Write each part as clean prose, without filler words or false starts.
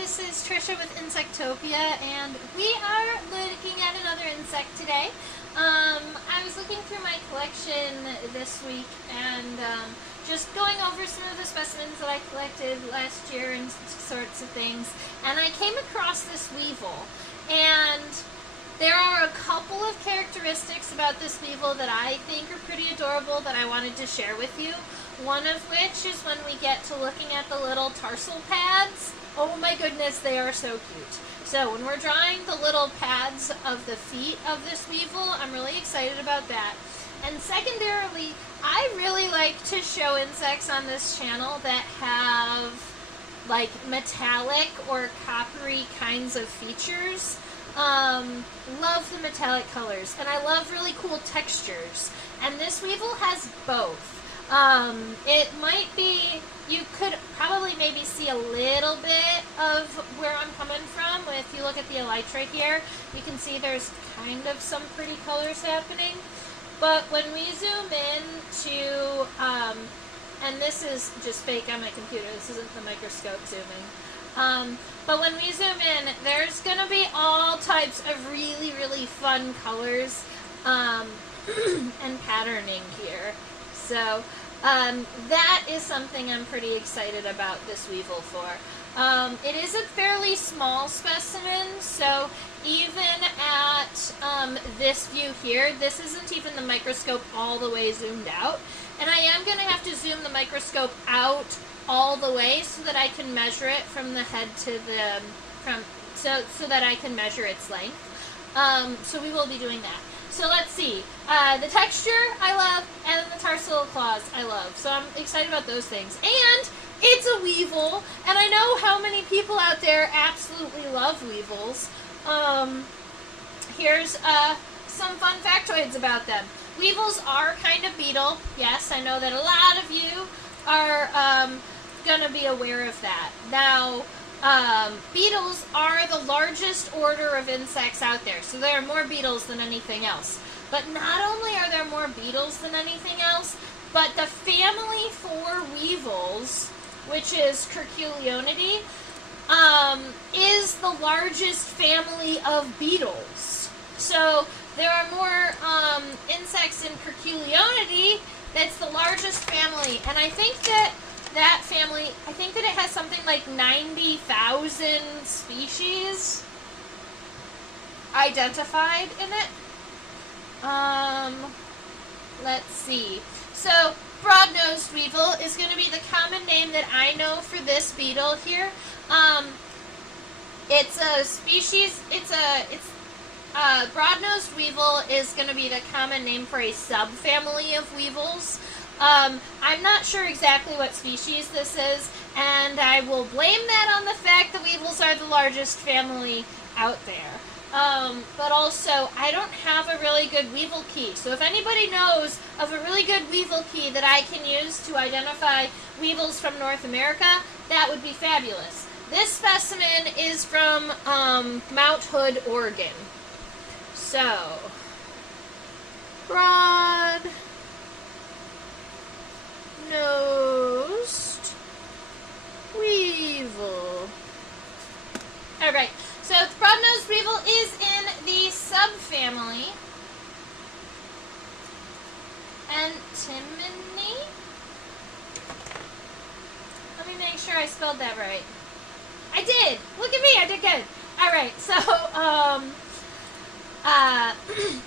this is Trisha with Insectopia, and we are looking at another insect today. I was looking through my collection this week and just going over some of the specimens that I collected last year and sorts of things, and I came across this weevil, and there are a couple of characteristics about this weevil that I think are pretty adorable that I wanted to share with you. One of which is when we get to looking at the little tarsal pads. Oh my goodness, they are so cute. So when we're drawing the little pads of the feet of this weevil, I'm really excited about that. And secondarily, I really like to show insects on this channel that have like metallic or coppery kinds of features. Love the metallic colors, and I love really cool textures. And this weevil has both. It might be, you could probably maybe see a little bit of where I'm coming from. If you look at the elytra here, you can see there's kind of some pretty colors happening. But when we zoom in to, and this is just fake on my computer, this isn't the microscope zooming. But when we zoom in, there's going to be all types of really, really fun colors and patterning here. So that is something I'm pretty excited about this weevil for. It is a fairly small specimen, so even at this view here, this isn't even the microscope all the way zoomed out. And I am going to have to zoom the microscope out all the way so that I can measure it from the head to the, so that I can measure its length. So we will be doing that. So let's see. The texture I love, and the tarsal claws I love. So I'm excited about those things. And it's a weevil, and I know how many people out there absolutely love weevils. Here's some fun factoids about them. Weevils are kind of beetle. Yes, I know that a lot of you are going to be aware of that. Now, beetles are the largest order of insects out there, so there are more beetles than anything else. But not only are there more beetles than anything else, but the family for weevils, which is Curculionidae, is the largest family of beetles. So there are more insects in Curculionidae. That's the largest family, and I think that family, I think that it has something like 90,000 species identified in it. Let's see. So, broad-nosed weevil is going to be the common name that I know for this beetle here. It's a species, broad-nosed weevil is going to be the common name for a subfamily of weevils. I'm not sure exactly what species this is, and I will blame that on the fact that weevils are the largest family out there. But also, I don't have a really good weevil key, so if anybody knows of a really good weevil key that I can use to identify weevils from North America, that would be fabulous. This specimen is from Mount Hood, Oregon. So, broad nosed weevil. Alright, so the broad-nosed weevil is in the subfamily Entiminae. Let me make sure I spelled that right. I did! Look at me, I did good. Alright, so,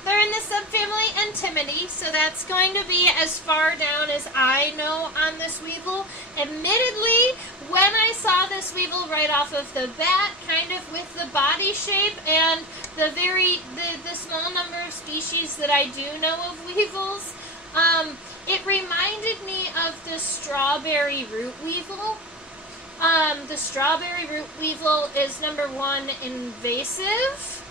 they're in the subfamily Entiminae, so that's going to be as far down as I know on this weevil. Admittedly, when I saw this weevil right off of the bat, kind of with the body shape and the small number of species that I do know of weevils, it reminded me of the strawberry root weevil. The strawberry root weevil is number one invasive.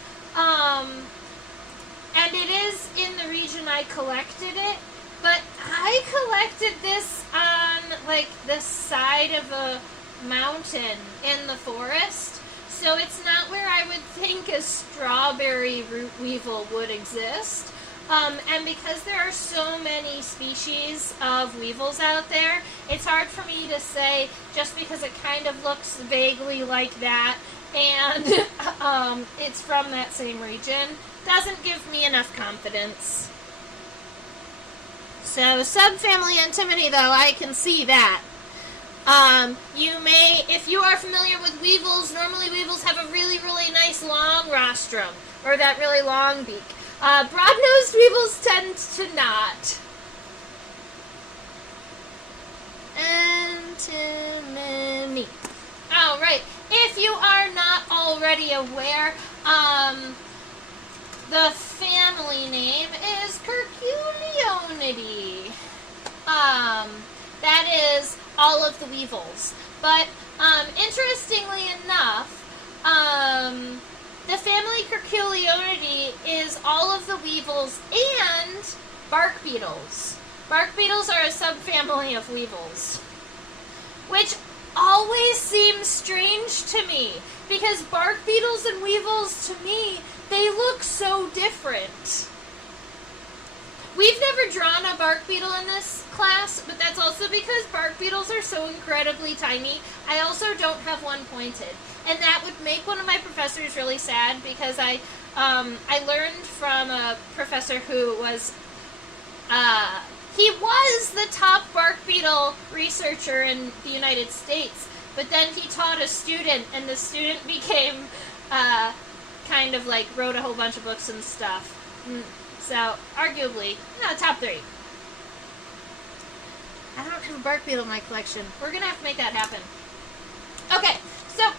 And it is in the region I collected it, but I collected this on, like, the side of a mountain in the forest, so it's not where I would think a strawberry root weevil would exist. And because there are so many species of weevils out there, it's hard for me to say just because it kind of looks vaguely like that and it's from that same region doesn't give me enough confidence. So subfamily Entiminae, though, I can see that. You may, if you are familiar with weevils, normally weevils have a really, really nice long rostrum, or that really long beak. Broad-nosed weevils tend to not. Antinomy. All right. If you are not already aware, the family name is Curculionidae. That is all of the weevils. But interestingly enough, the family Curculionidae is all of the weevils and bark beetles. Bark beetles are a subfamily of weevils, which always seems strange to me because bark beetles and weevils, to me, they look so different. We've never drawn a bark beetle in this class, but that's also because bark beetles are so incredibly tiny. I also don't have one pointed. And that would make one of my professors really sad because I learned from a professor who was, he was the top bark beetle researcher in the United States, but then he taught a student, and the student became, kind of like wrote a whole bunch of books and stuff. So, arguably, top 3. I don't have a bark beetle in my collection. We're going to have to make that happen. Okay, so,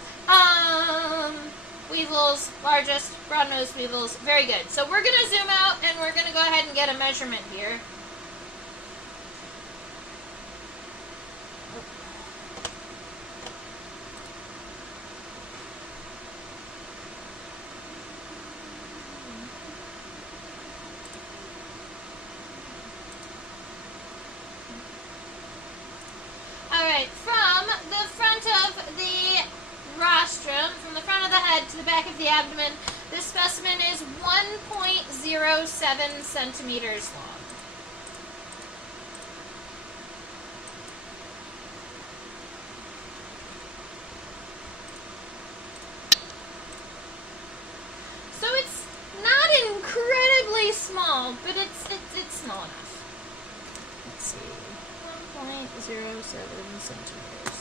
weevils, largest, broad-nosed weevils, very good. So we're going to zoom out, and we're going to go ahead and get a measurement here. From the front of the rostrum, from the front of the head to the back of the abdomen, this specimen is 1.07 centimeters long. So it's not incredibly small, but it's small enough. Let's see. 1.07 centimeters.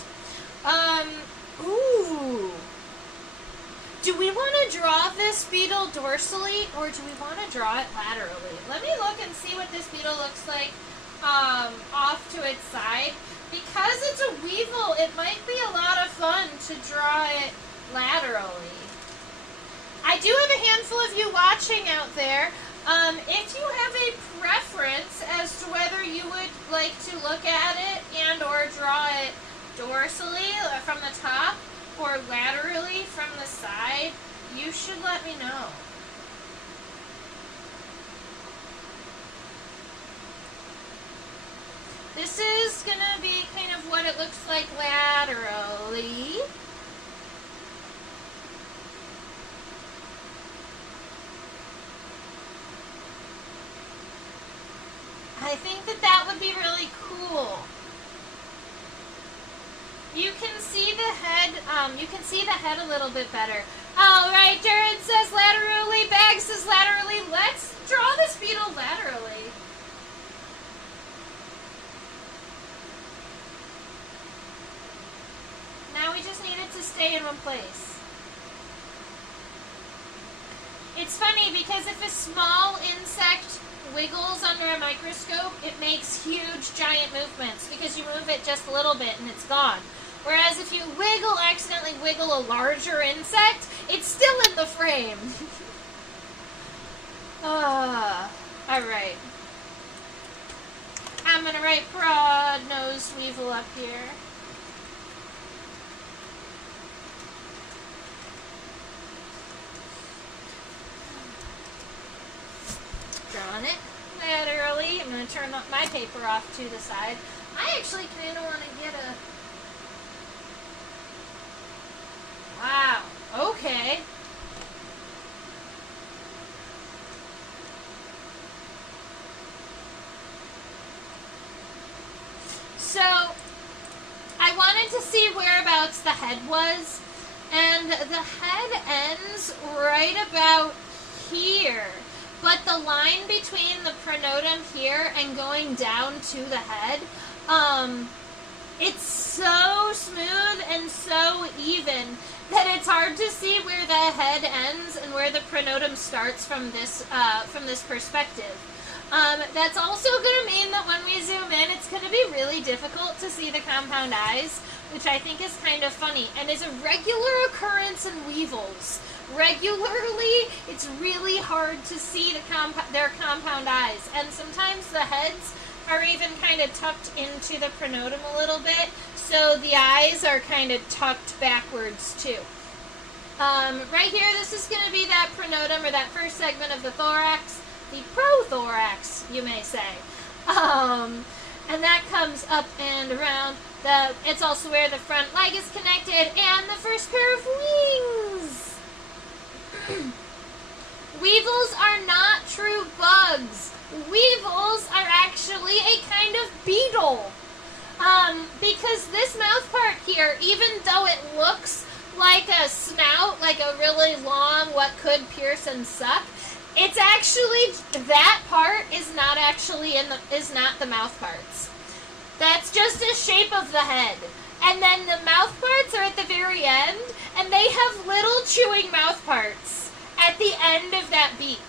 Ooh. Do we want to draw this beetle dorsally, or do we want to draw it laterally? Let me look and see what this beetle looks like off to its side. Because it's a weevil, it might be a lot of fun to draw it laterally. I do have a handful of you watching out there. If you have a preference as to whether you would like to look at it and or draw it dorsally from the top or laterally from the side, you should let me know. This is going to be kind of what it looks like laterally. I think that would be really cool. You can see the head, a little bit better. All right, Jared says laterally, Bag says laterally. Let's draw this beetle laterally. Now we just need it to stay in one place. It's funny because if a small insect wiggles under a microscope, it makes huge, giant movements because you move it just a little bit and it's gone. Whereas if you accidentally wiggle a larger insect, it's still in the frame. Alright. I'm going to write broad-nosed weevil up here. Drawing it laterally. I'm going to turn my paper off to the side. I actually kind of want to get a... Wow. Okay. wanted to see whereabouts the head was, and the head ends right about here. But the line between the pronotum here and going down to the head, it's so smooth and so even that it's hard to see where the head ends and where the pronotum starts from this perspective. That's also going to mean that when we zoom in, it's going to be really difficult to see the compound eyes, which I think is kind of funny, and is a regular occurrence in weevils. Regularly, it's really hard to see their compound eyes, and sometimes the heads are even kind of tucked into the pronotum a little bit, so the eyes are kind of tucked backwards too. Right here, this is going to be that pronotum, or that first segment of the thorax, the prothorax, you may say. And that comes up and around. It's also where the front leg is connected, and the first pair of wings. Weevils are not true bugs. Weevils are actually a kind of beetle. Because this mouth part here, even though it looks like a snout, like a really long, what could pierce and suck, it's actually, that part is not actually is not the mouth parts. That's just a shape of the head. And then the mouth parts are at the very end, and they have little chewing mouth parts at the end of that beak.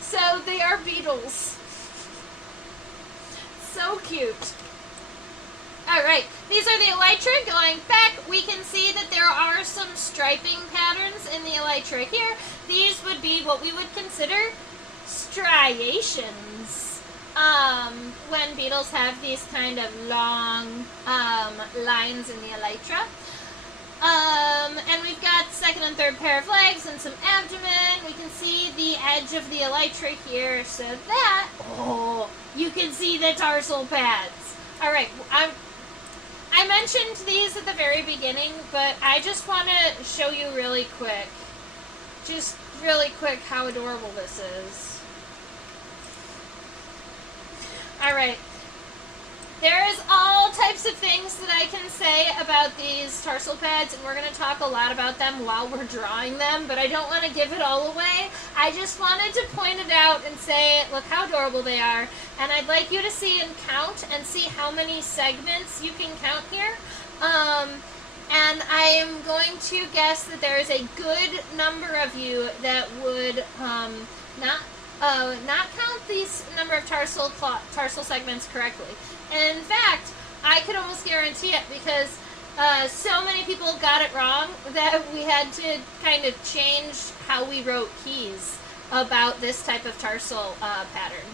So they are beetles. So cute. Alright, these are the elytra. Going back, we can see that there are some striping patterns in the elytra here. These would be what we would consider striations. When beetles have these kind of long lines in the elytra. And we've got second and third pair of legs and some abdomen. We can see the edge of the elytra here, so that, you can see the tarsal pads. Alright, I mentioned these at the very beginning, but I just want to show you really quick, how adorable this is. Alright, there is all types of things that I can say about these tarsal pads, and we're going to talk a lot about them while we're drawing them, but I don't want to give it all away. I just wanted to point it out and say, look how adorable they are, and I'd like you to see and count and see how many segments you can count here. And I am going to guess that there is a good number of you that would not count these number of tarsal segments correctly. And in fact, I could almost guarantee it because so many people got it wrong that we had to kind of change how we wrote keys about this type of tarsal pattern.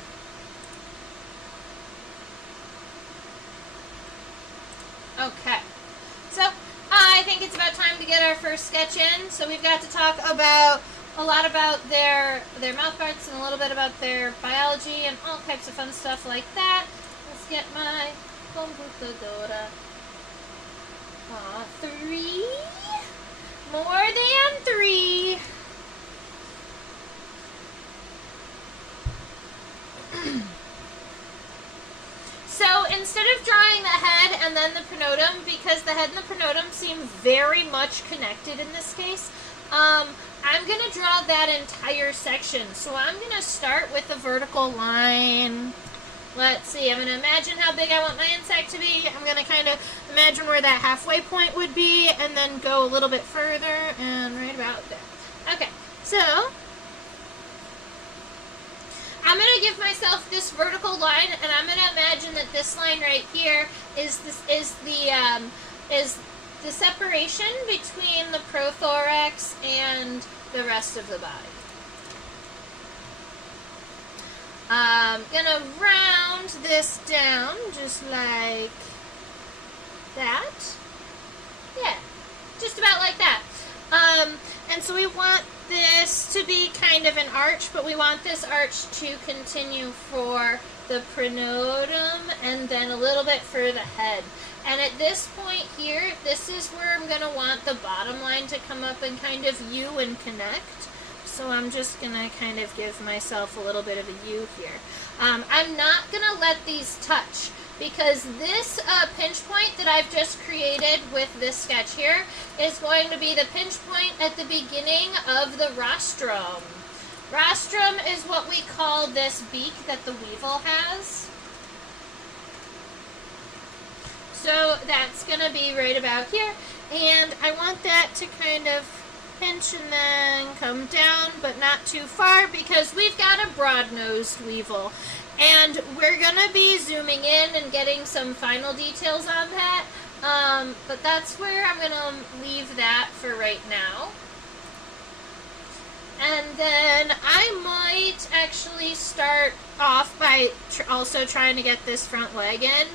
Okay, so I think it's about time to get our first sketch in. So we've got to talk about a lot about their mouth parts and a little bit about their biology and all types of fun stuff like that. Let's get my computadora. 3. More than 3. So instead of drawing the head and then the pronotum, because the head and the pronotum seem very much connected in this case, I'm going to draw that entire section. So I'm going to start with a vertical line. Let's see, I'm going to imagine how big I want my insect to be. I'm going to kind of imagine where that halfway point would be and then go a little bit further and right about there. Okay, so I'm going to give myself this vertical line, and I'm going to imagine that this line right here is the separation between the prothorax and the rest of the body. I'm going to round this down just like that. Yeah, just about like that. And so we want this to be kind of an arch, but we want this arch to continue for the pronotum and then a little bit for the head. And at this point here, this is where I'm going to want the bottom line to come up and kind of U and connect. So I'm just going to kind of give myself a little bit of a U here. I'm not going to let these touch because this pinch point that I've just created with this sketch here is going to be the pinch point at the beginning of the rostrum. Rostrum is what we call this beak that the weevil has. So that's going to be right about here, and I want that to kind of pinch and then come down, but not too far, because we've got a broad-nosed weevil. And we're going to be zooming in and getting some final details on that, but that's where I'm going to leave that for right now. And then I might actually start off by also trying to get this front leg in,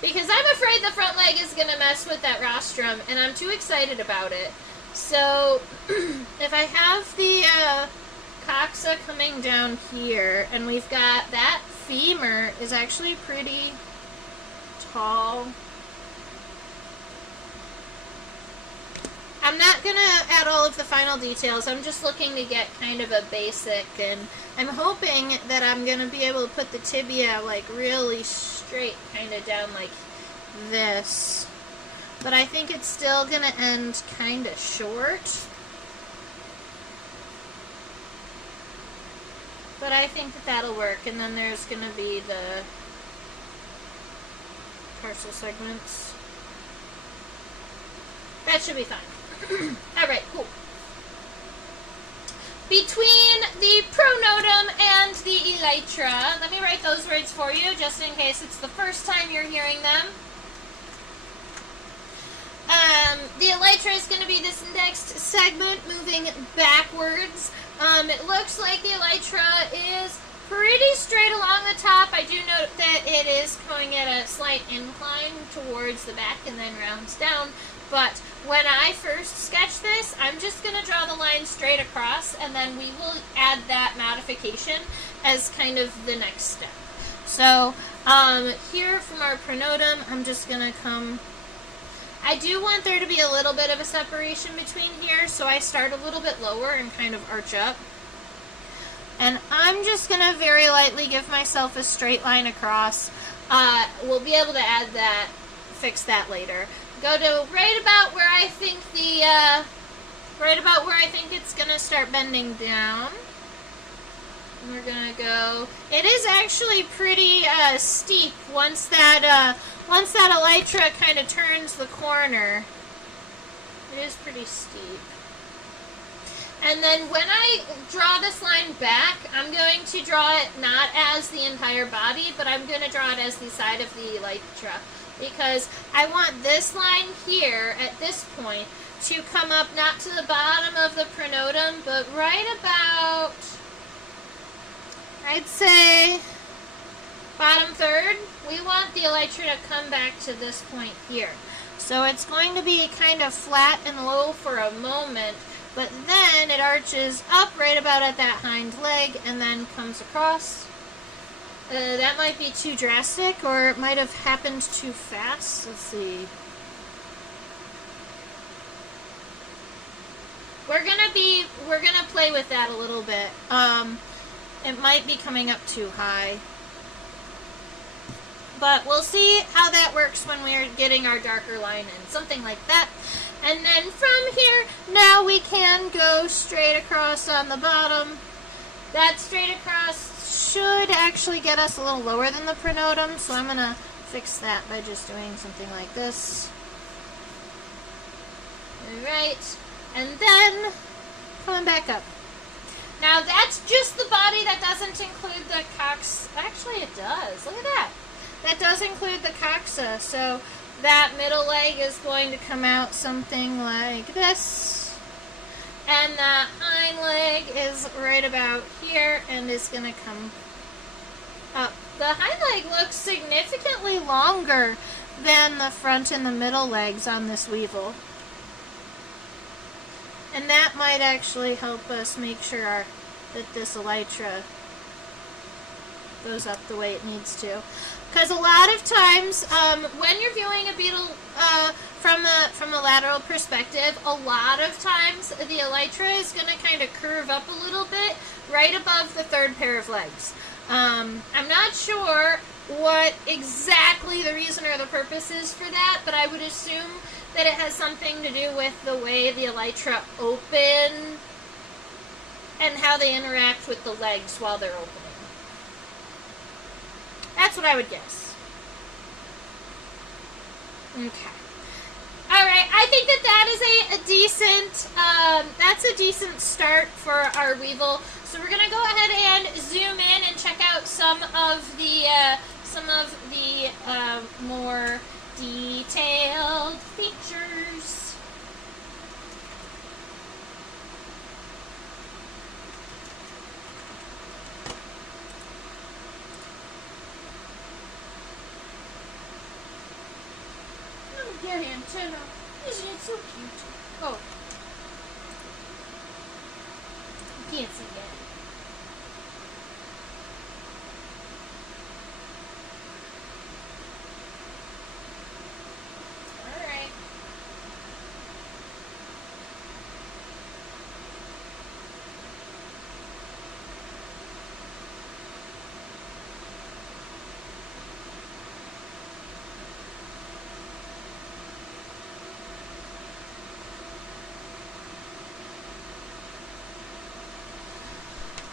because I'm afraid the front leg is going to mess with that rostrum, and I'm too excited about it. So if I have the coxa coming down here, and we've got that femur is actually pretty tall. I'm not going to add all of the final details. I'm just looking to get kind of a basic, and I'm hoping that I'm going to be able to put the tibia like really straight kind of down like this. But I think it's still going to end kind of short. But I think that that'll work. And then there's going to be the tarsal segments. That should be fine. Alright, cool. Between the pronotum and the elytra, let me write those words for you just in case it's the first time you're hearing them. The elytra is going to be this next segment moving backwards. It looks like the elytra is pretty straight along the top. I do note that it is going at a slight incline towards the back and then rounds down. But when I first sketch this, I'm just going to draw the line straight across, and then we will add that modification as kind of the next step. So here from our pronotum, I'm just going to come... I do want there to be a little bit of a separation between here, so I start a little bit lower and kind of arch up. And I'm just going to very lightly give myself a straight line across. We'll be able to add that, fix that later. Go to right about where I think it's going to start bending down. And we're going to go, it is actually pretty steep once that elytra kind of turns the corner. It is pretty steep. And then when I draw this line back, I'm going to draw it not as the entire body, but I'm going to draw it as the side of the elytra. Because I want this line here at this point to come up not to the bottom of the pronotum, but right about, I'd say, bottom third. We want the elytra to come back to this point here. So it's going to be kind of flat and low for a moment, but then it arches up right about at that hind leg and then comes across. That might be too drastic, or it might have happened too fast. Let's see. We're gonna play with that a little bit. It might be coming up too high. But we'll see how that works when we're getting our darker line in. Something like that. And then from here, now we can go straight across on the bottom. That straight across should actually get us a little lower than the pronotum, so I'm going to fix that by just doing something like this. Alright, and then coming back up. Now that's just the body, that doesn't include the cox. Actually it does, look at that. That does include the coxa, so that middle leg is going to come out something like this. And the hind leg is right about here and is going to come up. The hind leg looks significantly longer than the front and the middle legs on this weevil. And that might actually help us make sure that this elytra goes up the way it needs to. Because a lot of times, when you're viewing a beetle from a lateral perspective, a lot of times the elytra is going to kind of curve up a little bit right above the third pair of legs. I'm not sure what exactly the reason or the purpose is for that, but I would assume that it has something to do with the way the elytra open and how they interact with the legs while they're opening. That's what I would guess. Okay. Alright, I think that is a decent, that's a decent start for our Weevil. So we're going to go ahead and zoom in and check out some of the more detailed features. Oh, their antenna. Isn't it so cute? Oh. You can't see yet.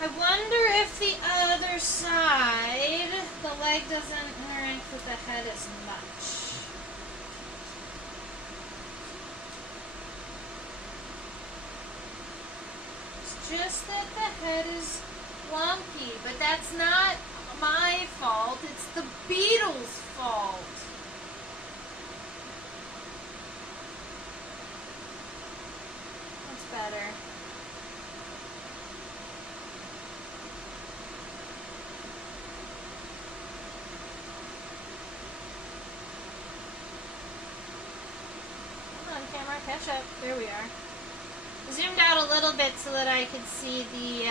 I wonder if the other side, the leg doesn't interact with the head as much. It's just that the head is lumpy, but that's not my fault. It's the beetle's fault. That's better. Camera, catch up. There we are. Zoomed out a little bit so that I could see the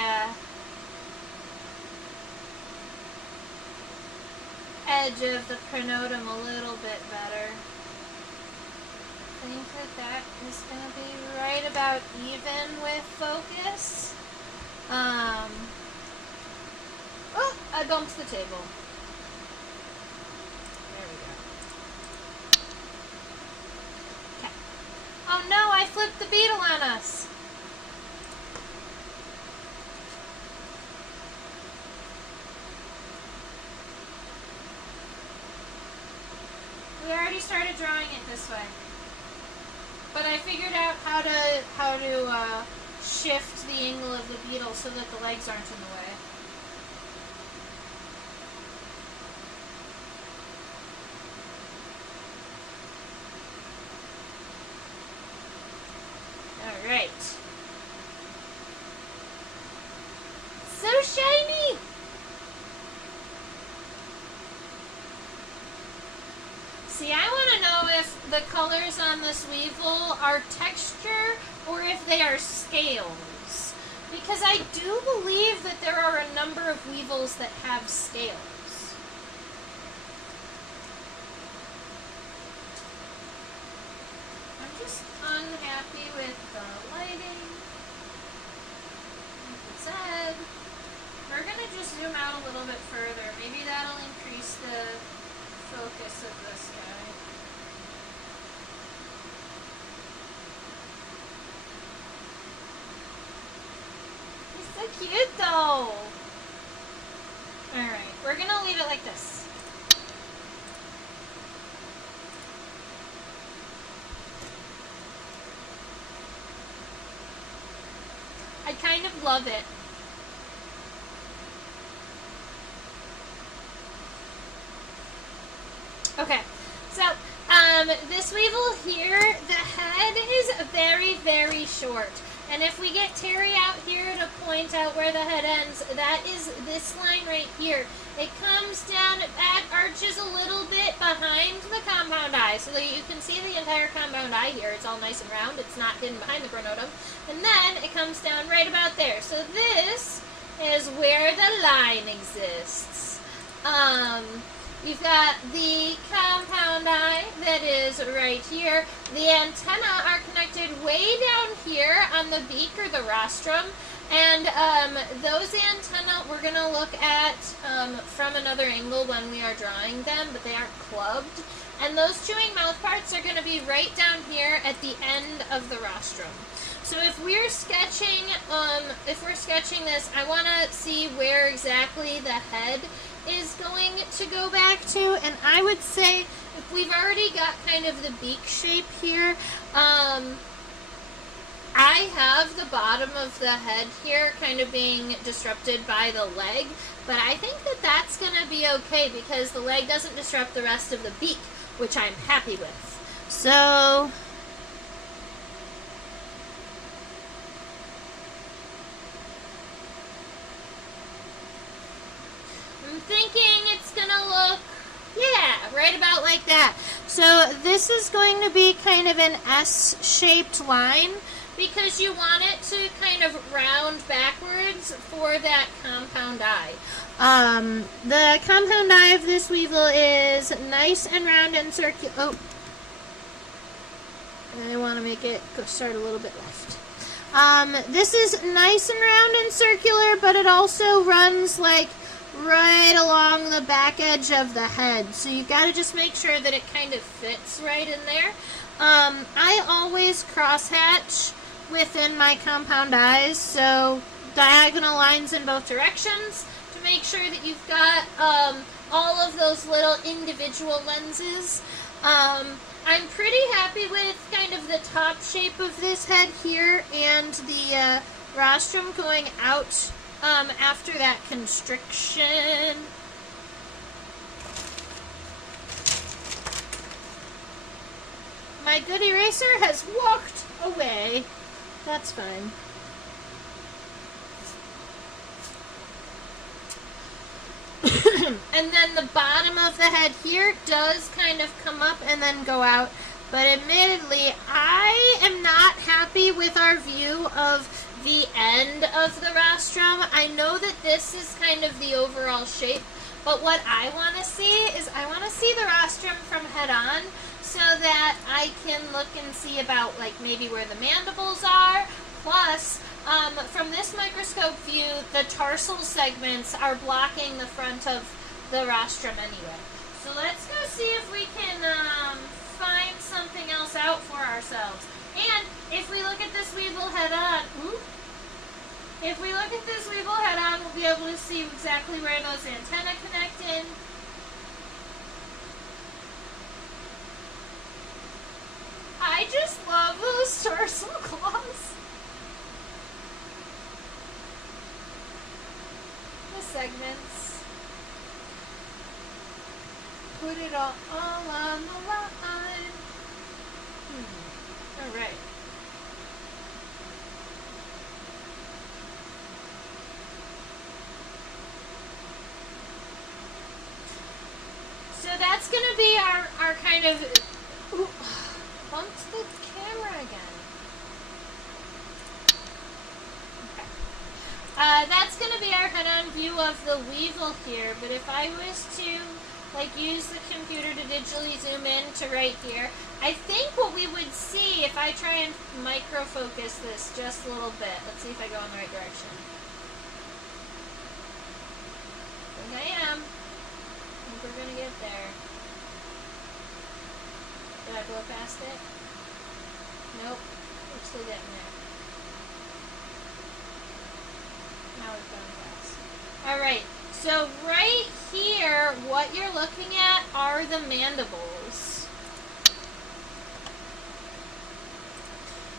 edge of the pronotum a little bit better. I think that is going to be right about even with focus. Oh, I bumped the table. Oh no, I flipped the beetle on us. We already started drawing it this way. But I figured out how to shift the angle of the beetle so that the legs aren't in the way. Alright. So shiny! See, I want to know if the colors on this Weevil are texture or if they are scales. Because I do believe that there are a number of Weevils that have scales. I'm just unhappy with the lighting. Like it said. We're going to just zoom out a little bit further. Maybe that'll increase the focus of this guy. He's so cute though. Alright, we're going to leave it like this. I kind of love it. Okay, so this Weevil here, the head is very, very short. And if we get Terry out here to point out where the head ends, that is this line right here. It comes down, it arches a little bit behind the compound eye so that you can see the entire compound eye here. It's all nice and round. It's not hidden behind the pronotum. And then it comes down right about there. So this is where the line exists. You've got the compound eye that is right here. The antennae are connected way down here on the beak or the rostrum. And those antennae we're going to look at from another angle when we are drawing them, but they aren't clubbed. And those chewing mouth parts are going to be right down here at the end of the rostrum. So if we're sketching this, I want to see where exactly the head is going to go back to. And I would say if we've already got kind of the beak shape here, I have the bottom of the head here kind of being disrupted by the leg, but I think that that's going to be okay because the leg doesn't disrupt the rest of the beak, which I'm happy with. So I'm thinking it's going to look, yeah, right about like that. So this is going to be kind of an S-shaped line, because you want it to kind of round backwards for that compound eye. The compound eye of this weevil is nice and round and circular. Oh, I want to make it start a little bit left. This is nice and round and circular, but it also runs like right along the back edge of the head. So you got to just make sure that it kind of fits right in there. I always crosshatch within my compound eyes, so diagonal lines in both directions to make sure that you've got all of those little individual lenses. I'm pretty happy with kind of the top shape of this head here and the rostrum going out after that constriction. My good eraser has walked away. That's fine. And then the bottom of the head here does kind of come up and then go out. But admittedly, I am not happy with our view of the end of the rostrum. I know that this is kind of the overall shape, but what I want to see is I want to see the rostrum from head on, so that I can look and see about like maybe where the mandibles are. Plus, from this microscope view, the tarsal segments are blocking the front of the rostrum anyway. So let's go see if we can find something else out for ourselves. And if we look at this weevil head on, we'll be able to see exactly where those antennae connect in. I just love those tarsal claws. The segments. Put it all on the line. Alright. So that's going to be our kind of... Ooh, bumped the camera again. Okay. That's going to be our head-on view of the weevil here, but if I was to use the computer to digitally zoom in to right here, I think what we would see if I try and micro focus this just a little bit. Let's see if I go in the right direction. I think I am. I think we're going to get there. Did I blow past it? Nope. We're still getting there. Now we've gone past. Alright, so right here, what you're looking at are the mandibles.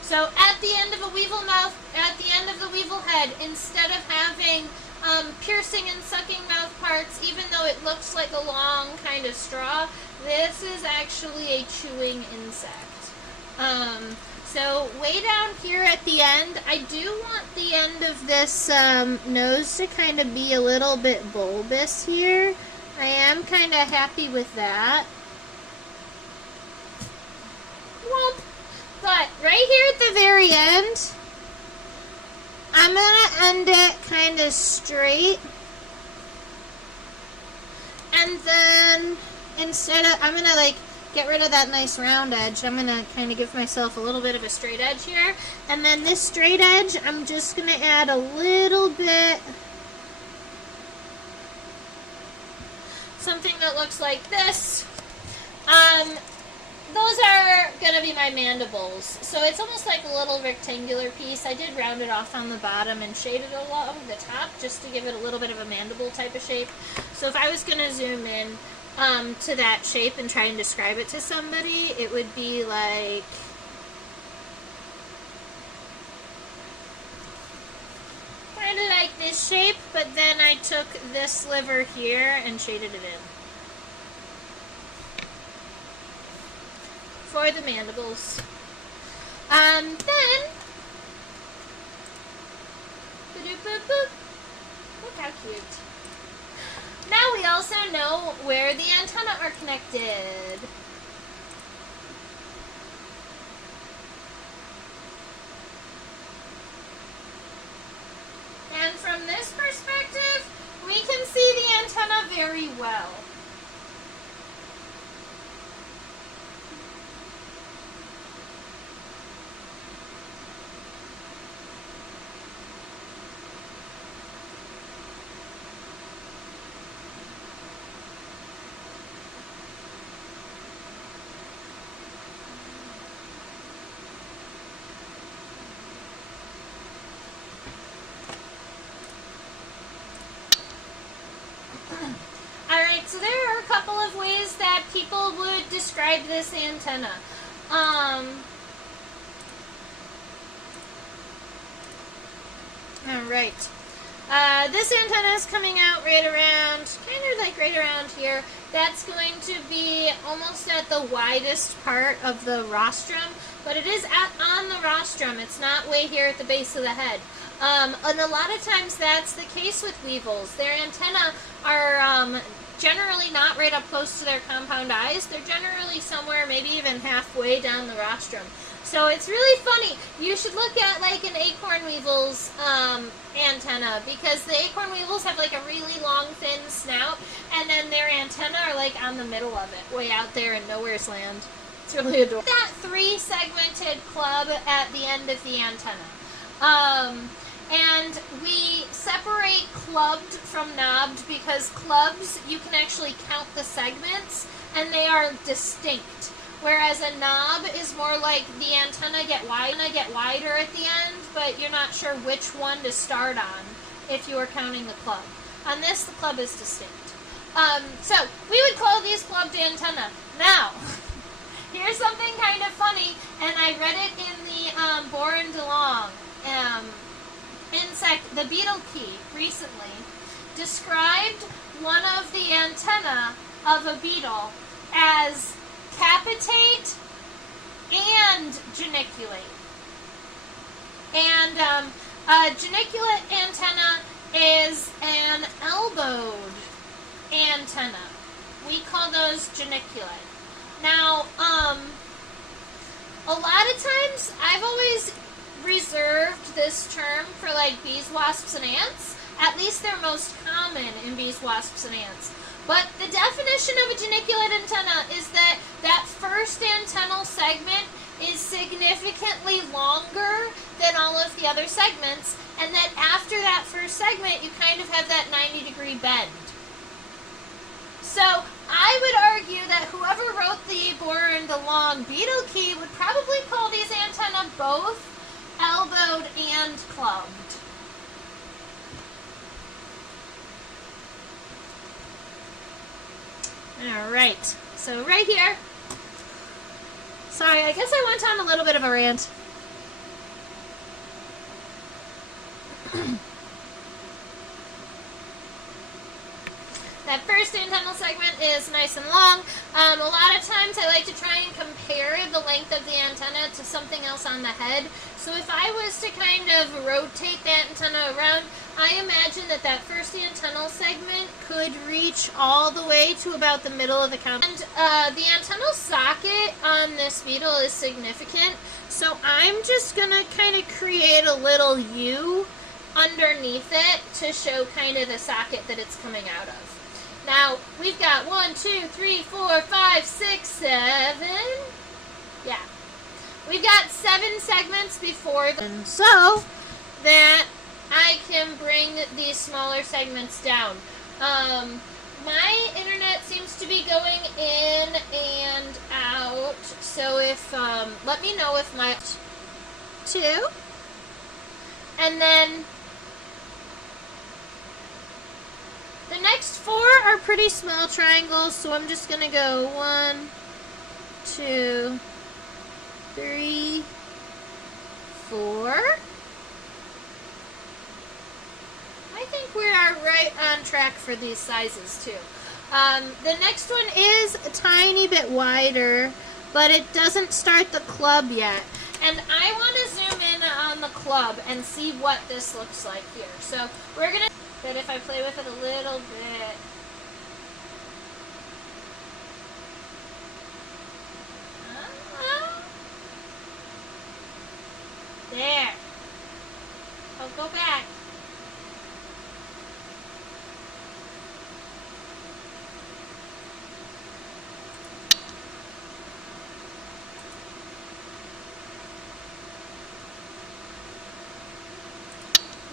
So at the end of a weevil mouth, at the end of the weevil head, instead of having piercing and sucking mouth parts, even though it looks like a long kind of straw, this is actually a chewing insect. So way down here at the end, I do want the end of this nose to kind of be a little bit bulbous here. I am kind of happy with that. Whoop. But right here at the very end, I'm going to end it kind of straight. And then instead of, I'm going to get rid of that nice round edge, I'm going to kind of give myself a little bit of a straight edge here. And then this straight edge, I'm just going to add a little bit, something that looks like this. Those are going to be my mandibles. So it's almost like a little rectangular piece. I did round it off on the bottom and shade it along the top just to give it a little bit of a mandible type of shape. So if I was going to zoom in to that shape and try and describe it to somebody, it would be like kind of like this shape, but then I took this sliver here and shaded it in for the mandibles. Then look how cute. Now we also know where the antennae are connected. And from this perspective, we can see the antenna very well. So there are a couple of ways that people would describe this antenna. Alright. This antenna is coming out right around, kind of like right around here. That's going to be almost at the widest part of the rostrum, but it is on the rostrum. It's not way here at the base of the head. And a lot of times that's the case with weevils. Their antennae are generally not right up close to their compound eyes. They're generally somewhere maybe even halfway down the rostrum. So it's really funny. You should look at like an acorn weevil's antenna, because the acorn weevils have like a really long thin snout, and then their antennae are like on the middle of it, way out there in nowhere's land. It's really adorable. That 3-segmented club at the end of the antenna. And we separate clubbed from knobbed because clubs, you can actually count the segments and they are distinct. Whereas a knob is more like the antenna get wider at the end, but you're not sure which one to start on if you are counting the club. On this, the club is distinct. So we would call these clubbed antennae. Now, here's something kind of funny, and I read it in the Boron de Long insect, the beetle key, recently, described one of the antennae of a beetle as capitate and geniculate. And a geniculate antenna is an elbowed antenna. We call those geniculate. Now, a lot of times, I've always reserved this term for like bees, wasps, and ants. At least they're most common in bees, wasps, and ants. But the definition of a geniculate antenna is that that first antennal segment is significantly longer than all of the other segments, and that after that first segment, you kind of have that 90-degree bend. So I would argue that whoever wrote the Boron de Long beetle key would probably call these antennae both elbowed and clubbed. Alright, so right here, sorry, I guess I went on a little bit of a rant. That first antennal segment is nice and long. A lot of times I like to try and compare the length of the antenna to something else on the head. So if I was to kind of rotate that antenna around, I imagine that that first antennal segment could reach all the way to about the middle of the compound. And the antennal socket on this beetle is significant. So I'm just going to kind of create a little U underneath it to show kind of the socket that it's coming out of. Now, we've got 1, 2, 3, 4, 5, 6, 7. Yeah. We've got 7 segments before so that I can bring these smaller segments down. My internet seems to be going in and out, so if, let me know if my 2, and then the next 4 are pretty small triangles, so I'm just going to go 1, 2, 3, 4. I think we are right on track for these sizes too. The next one is a tiny bit wider, but it doesn't start the club yet. And I want to zoom in on the club and see what this looks like here. So we're going to, but if I play with it a little bit. There. I'll go back.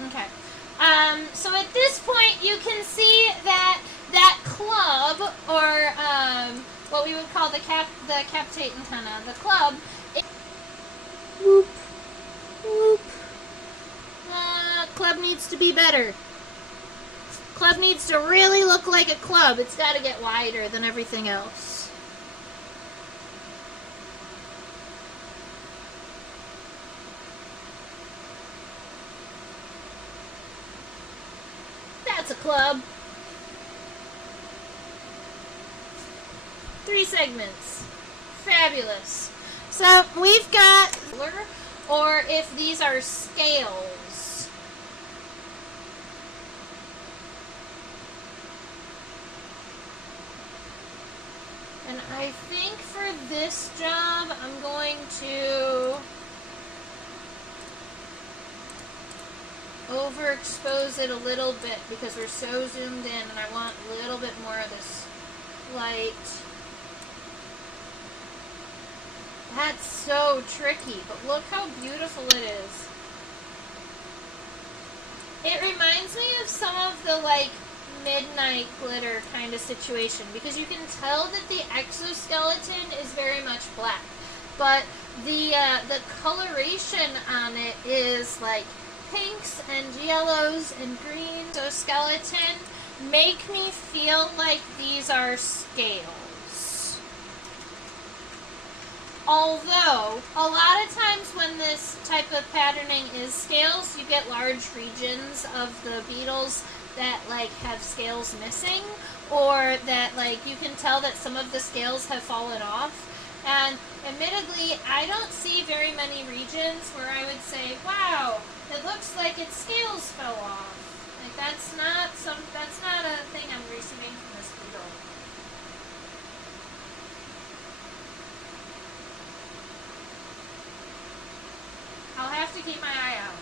Okay. So at this point, you can see that that club, or what we would call the capitate antenna, the club. Whoop, whoop. Club needs to be better. Club needs to really look like a club. It's got to get wider than everything else. That's a club. 3 segments. Fabulous. So we've got, or if these are scales. And I think for this job, I'm going to overexpose it a little bit because we're so zoomed in and I want a little bit more of this light. That's so tricky, but look how beautiful it is. It reminds me of some of the like midnight glitter kind of situation because you can tell that the exoskeleton is very much black, but the coloration on it is like pinks and yellows and greens. So skeleton make me feel like these are scales. Although, a lot of times when this type of patterning is scales, you get large regions of the beetles that like have scales missing, or that like you can tell that some of the scales have fallen off. And admittedly, I don't see very many regions where I would say, wow, it looks like its scales fell off. Like that's not a thing I'm receiving from this beetle. I'll have to keep my eye out.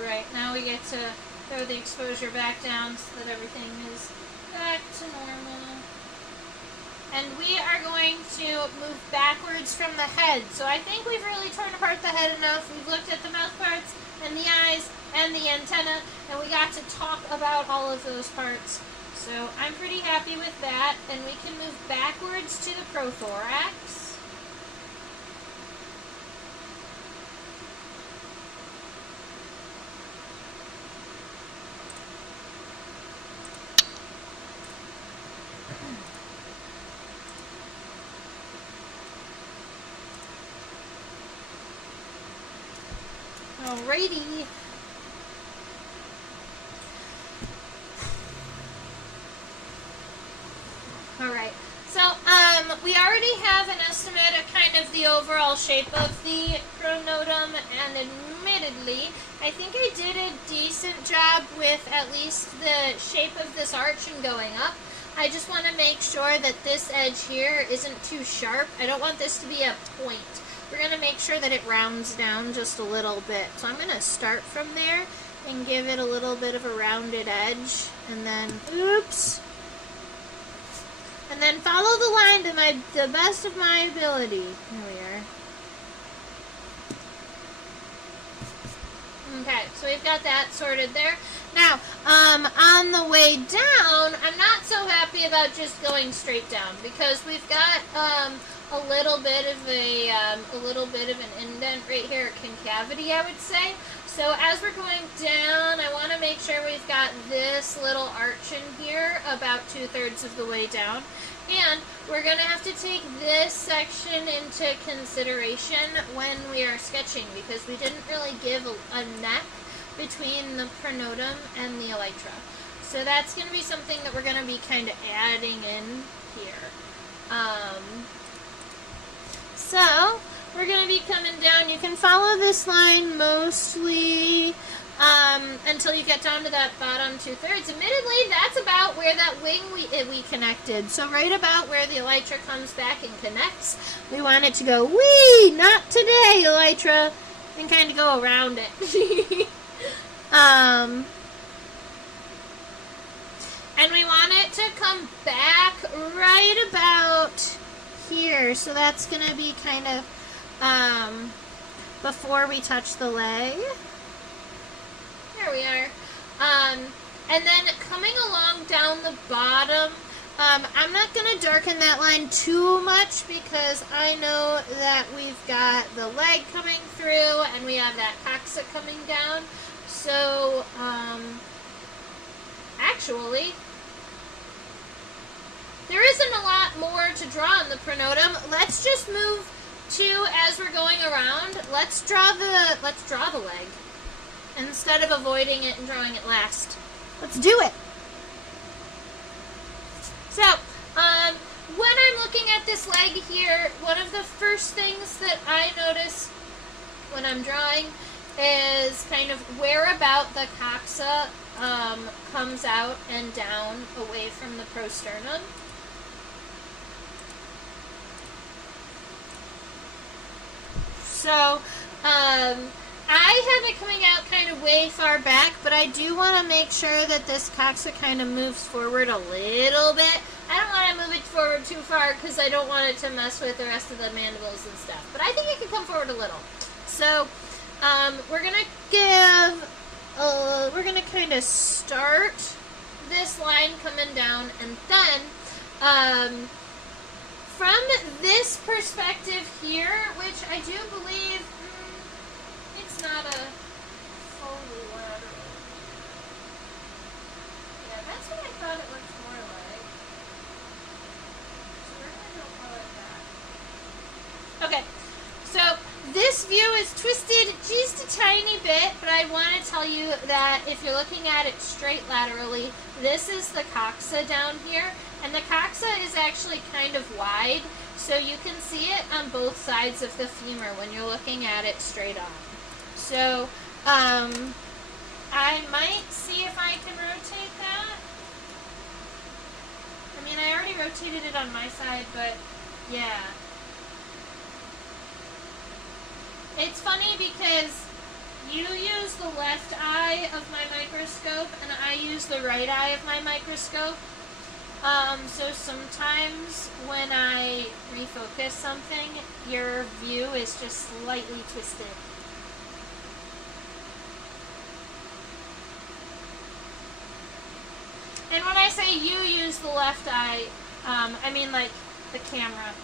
Right, now we get to throw the exposure back down so that everything is back to normal. And we are going to move backwards from the head. So I think we've really torn apart the head enough. We've looked at the mouth parts and the eyes and the antenna, and we got to talk about all of those parts. So I'm pretty happy with that. And we can move backwards to the prothorax. Alrighty. Alright, so we already have an estimate of kind of the overall shape of the pronotum, and admittedly, I think I did a decent job with at least the shape of this arch and going up. I just want to make sure that this edge here isn't too sharp. I don't want this to be a point. We're going to make sure that it rounds down just a little bit. So I'm going to start from there and give it a little bit of a rounded edge. And then, oops. And then follow the line to the best of my ability. Here we are. Okay, so we've got that sorted there. Now, on the way down, I'm not so happy about just going straight down because we've got a little bit of an indent right here, a concavity, I would say. So as we're going down, I want to make sure we've got this little arch in here about 2/3 of the way down. And we're going to have to take this section into consideration when we are sketching because we didn't really give a neck between the pronotum and the elytra. So that's going to be something that we're going to be kind of adding in here. So we're going to be coming down. You can follow this line mostly until you get down to that bottom 2/3. Admittedly, that's about where that wing we connected. So right about where the elytra comes back and connects, we want it to go, wee, not today, elytra, and kind of go around it. And we want it to come back right about here. So that's going to be kind of before we touch the leg. There we are. And then coming along down the bottom, I'm not going to darken that line too much because I know that we've got the leg coming through and we have that coxa coming down. So, actually, there isn't a lot more to draw on the pronotum. Let's just move to, as we're going around, let's draw the leg instead of avoiding it and drawing it last. Let's do it. So, when I'm looking at this leg here, one of the first things that I notice when I'm drawing is kind of where about the coxa comes out and down away from the prosternum. So, I have it coming out kind of way far back, but I do want to make sure that this coxa kind of moves forward a little bit. I don't want to move it forward too far because I don't want it to mess with the rest of the mandibles and stuff. But I think it can come forward a little. So, we're going to kind of start this line coming down, and then, from this perspective here, which I do believe, it's not a fully lateral. Yeah, that's what I thought it looked more like. So we're going to go follow that. Okay, so this view is twisted just a tiny bit, but I want to tell you that if you're looking at it straight laterally, this is the coxa down here, and the coxa is actually kind of wide, so you can see it on both sides of the femur when you're looking at it straight on. So, I might see if I can rotate that. I mean, I already rotated it on my side, but yeah. It's funny because you use the left eye of my microscope and I use the right eye of my microscope. So sometimes when I refocus something, your view is just slightly twisted. And when I say you use the left eye, I mean like the camera.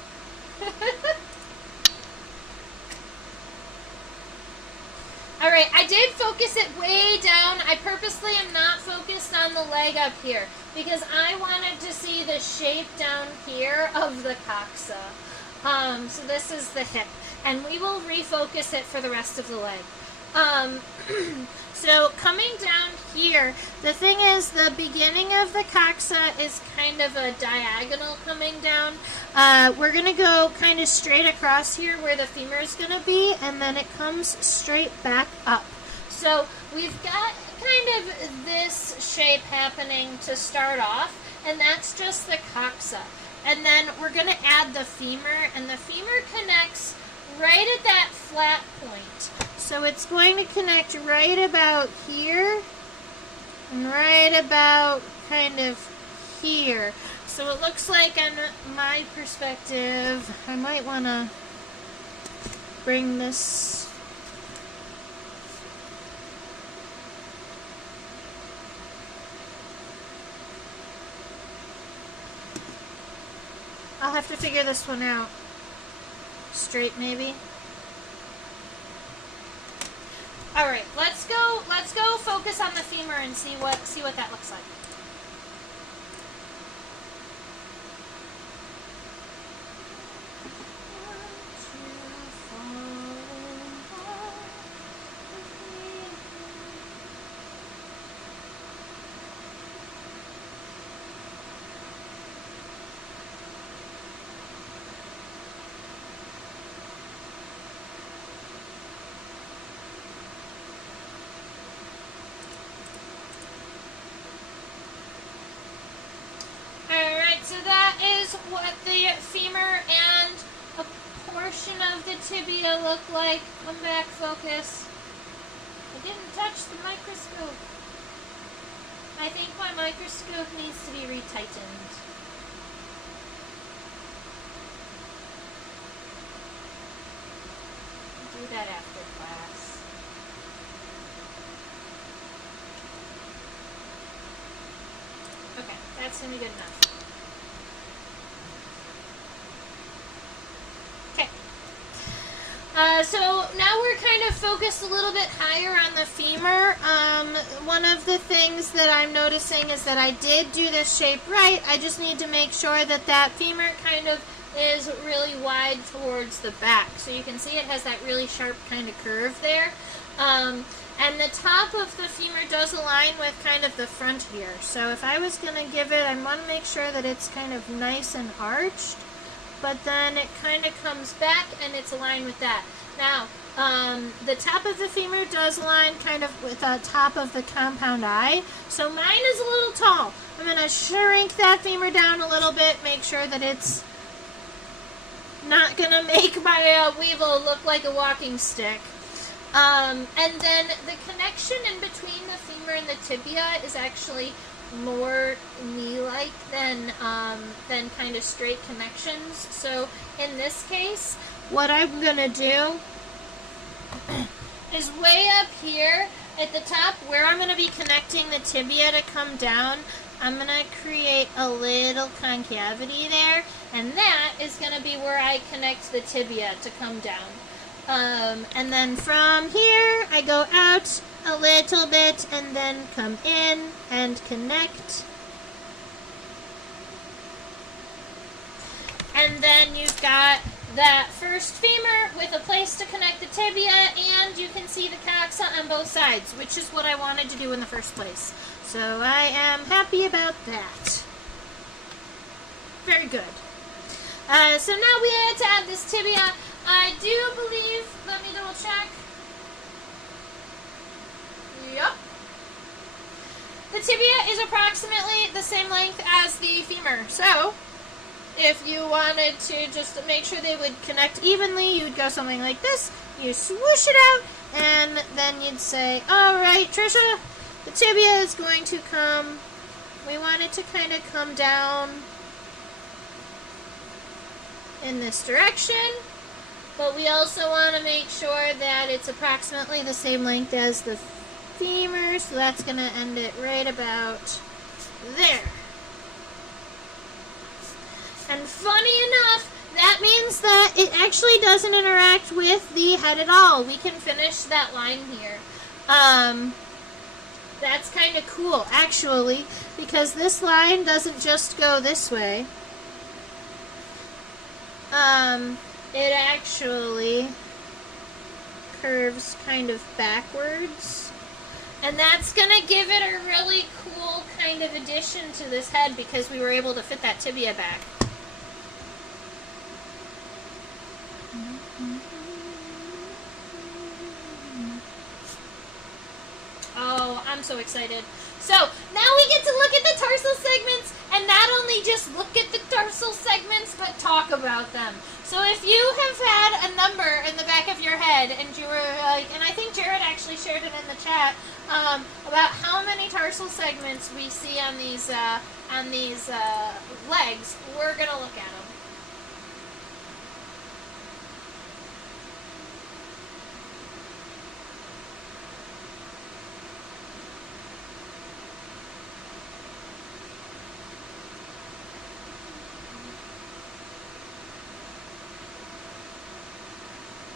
Alright, I did focus it way down. I purposely am not focused on the leg up here because I wanted to see the shape down here of the coxa. So this is the hip. And we will refocus it for the rest of the leg. So coming down here, the thing is the beginning of the coxa is kind of a diagonal coming down. We're going to go kind of straight across here where the femur is going to be, and then it comes straight back up. So we've got kind of this shape happening to start off, and that's just the coxa. And then we're going to add the femur, and the femur connects right at that flat point. So it's going to connect right about here and right about kind of here. So it looks like, in my perspective, I might want to bring this I'll have to figure this one out. Straight, maybe. All right, let's go focus on the femur and see what that looks like. So that is what the femur and a portion of the tibia look like. Come back, focus. I didn't touch the microscope. I think my microscope needs to be retightened. Do that after class. Okay, that's going to be good enough. So now we're kind of focused a little bit higher on the femur. One of the things that I'm noticing is that I did do this shape right. I just need to make sure that that femur kind of is really wide towards the back. So you can see it has that really sharp kind of curve there. And the top of the femur does align with kind of the front here. So if I was going to give it, I want to make sure that it's kind of nice and arched. But then it kind of comes back and it's aligned with that. Now, the top of the femur does align kind of with the top of the compound eye. So mine is a little tall. I'm going to shrink that femur down a little bit, make sure that it's not going to make my Weevil look like a walking stick. And then the connection in between the femur and the tibia is actually more knee-like than kind of straight connections. So in this case, what I'm gonna do is way up here at the top where I'm gonna be connecting the tibia to come down, I'm gonna create a little concavity there, and that is gonna be where I connect the tibia to come down. And then from here I go out a little bit and then come in and connect. And then you've got that first femur with a place to connect the tibia, and you can see the coxa on both sides, which is what I wanted to do in the first place. So I am happy about that. Very good. So now we had to add this tibia. I do believe, let me double check. Yep. The tibia is approximately the same length as the femur. So if you wanted to just make sure they would connect evenly, you would go something like this. You swoosh it out, and then you'd say, all right, Trisha, the tibia is going to come, we want it to kind of come down in this direction, but we also want to make sure that it's approximately the same length as the femur, so that's going to end it right about there. And funny enough, that means that it actually doesn't interact with the head at all. We can finish that line here. That's kind of cool, actually, because this line doesn't just go this way. It actually curves kind of backwards. And that's going to give it a really cool kind of addition to this head because we were able to fit that tibia back. Oh, I'm so excited. So, now we get to look at the tarsal segments, and and not only just look at the tarsal segments, but talk about them. So if you have had a number in the back of your head, and you were like, and I think Jared actually shared it in the chat, about how many tarsal segments we see on these legs, we're gonna look at them.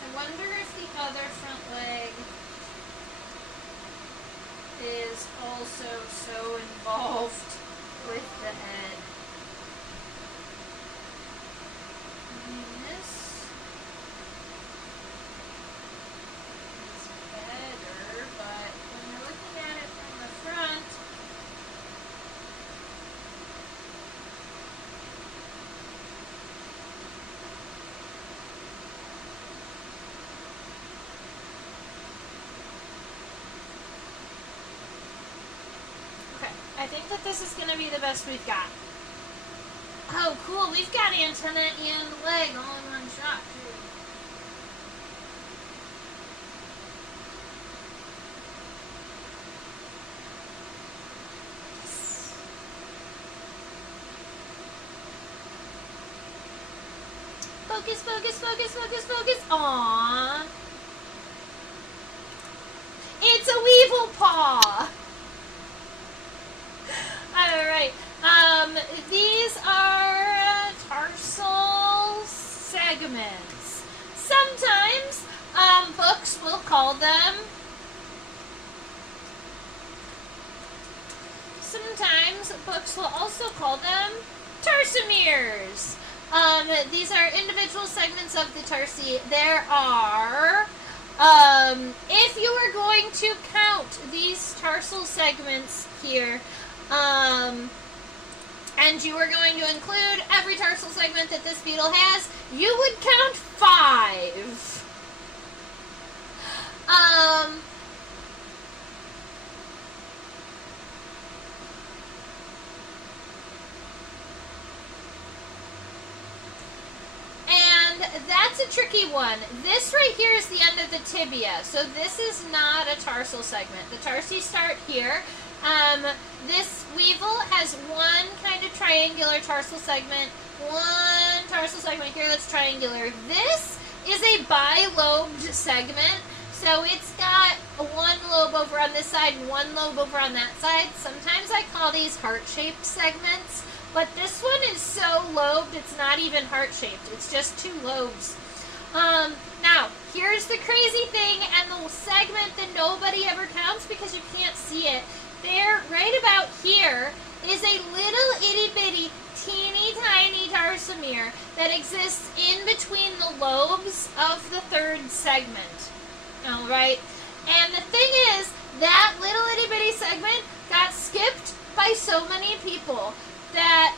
I wonder if the other front leg is also so involved with the head. I mean, this is better, but when you're looking at it from the front, I think that this is going to be the best we've got. Oh, cool. We've got antenna and leg all in one shot, too. Yes. Focus, focus, focus, focus, focus. Aww. It's a weevil paw. Alright, these are tarsal segments. Sometimes, books will call them, books will also call them tarsomeres. These are individual segments of the tarsi. There are, if you were going to count these tarsal segments here, and you were going to include every tarsal segment that this beetle has, you would count 5. And that's a tricky one. This right here is the end of the tibia, so this is not a tarsal segment. The tarsi start here. This weevil has one kind of triangular tarsal segment, one tarsal segment here that's triangular. This is a bilobed segment, so it's got one lobe over on this side and one lobe over on that side. Sometimes I call these heart-shaped segments, but this one is so lobed it's not even heart-shaped. It's just 2 lobes. Now, here's the crazy thing, and the segment that nobody ever counts because you can't see it. There, right about here, is a little itty-bitty, teeny-tiny tarsomere that exists in between the lobes of the 3rd segment. Alright? And the thing is, that little itty-bitty segment got skipped by so many people that,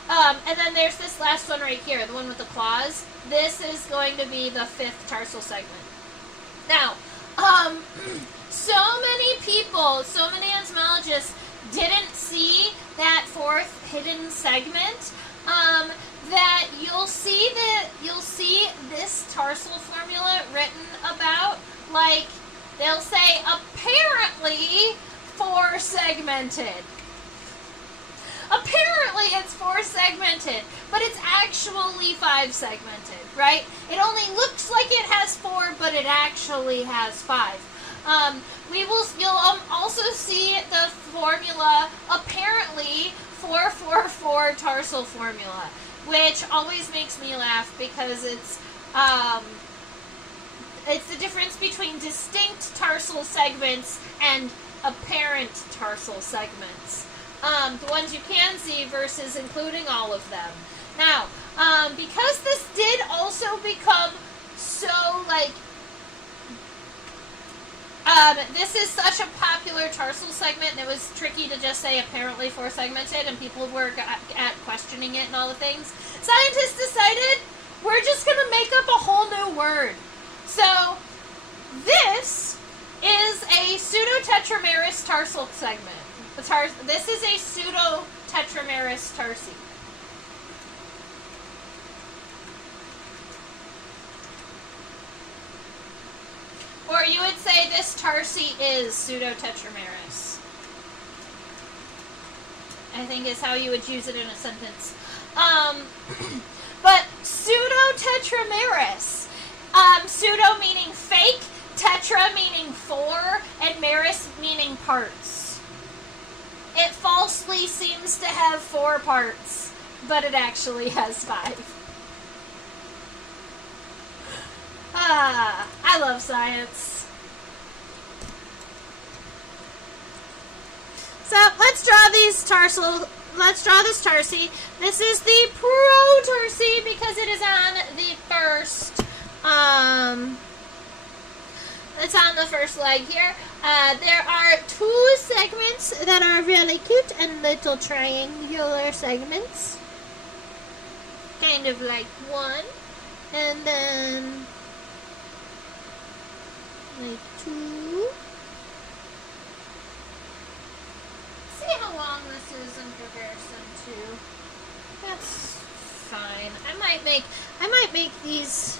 and then there's this last one right here, the one with the claws. This is going to be the 5th tarsal segment. Now, so many people, so many entomologists didn't see that 4th hidden segment, that you'll see this tarsal formula written about, like, they'll say apparently 4 segmented. Apparently it's 4 segmented, but it's actually 5 segmented, right? It only looks like it has 4, but it actually has 5. You'll also see the formula, apparently 444 tarsal formula, which always makes me laugh because it's the difference between distinct tarsal segments and apparent tarsal segments. The ones you can see versus including all of them. Now, because this did also become so, like, this is such a popular tarsal segment, and it was tricky to just say apparently 4 segmented, and people were at questioning it and all the things. Scientists decided we're just going to make up a whole new word. So, this is a pseudotetramerous tarsal segment. This is a pseudotetramerous tarsi. this tarsi is Pseudotetrameris. I think is how you would use it in a sentence. But Pseudotetrameris, pseudo meaning fake, tetra meaning 4, and meris meaning parts. It falsely seems to have 4 parts, but it actually has 5. I love science. So let's draw these tarsal. Let's draw this tarsi. This is the protarsi because it is on the first. It's on the first leg here. There are 2 segments that are really cute and little triangular segments, kind of like 1, and then like 2. See how long this is in comparison to. That's fine. I might make these.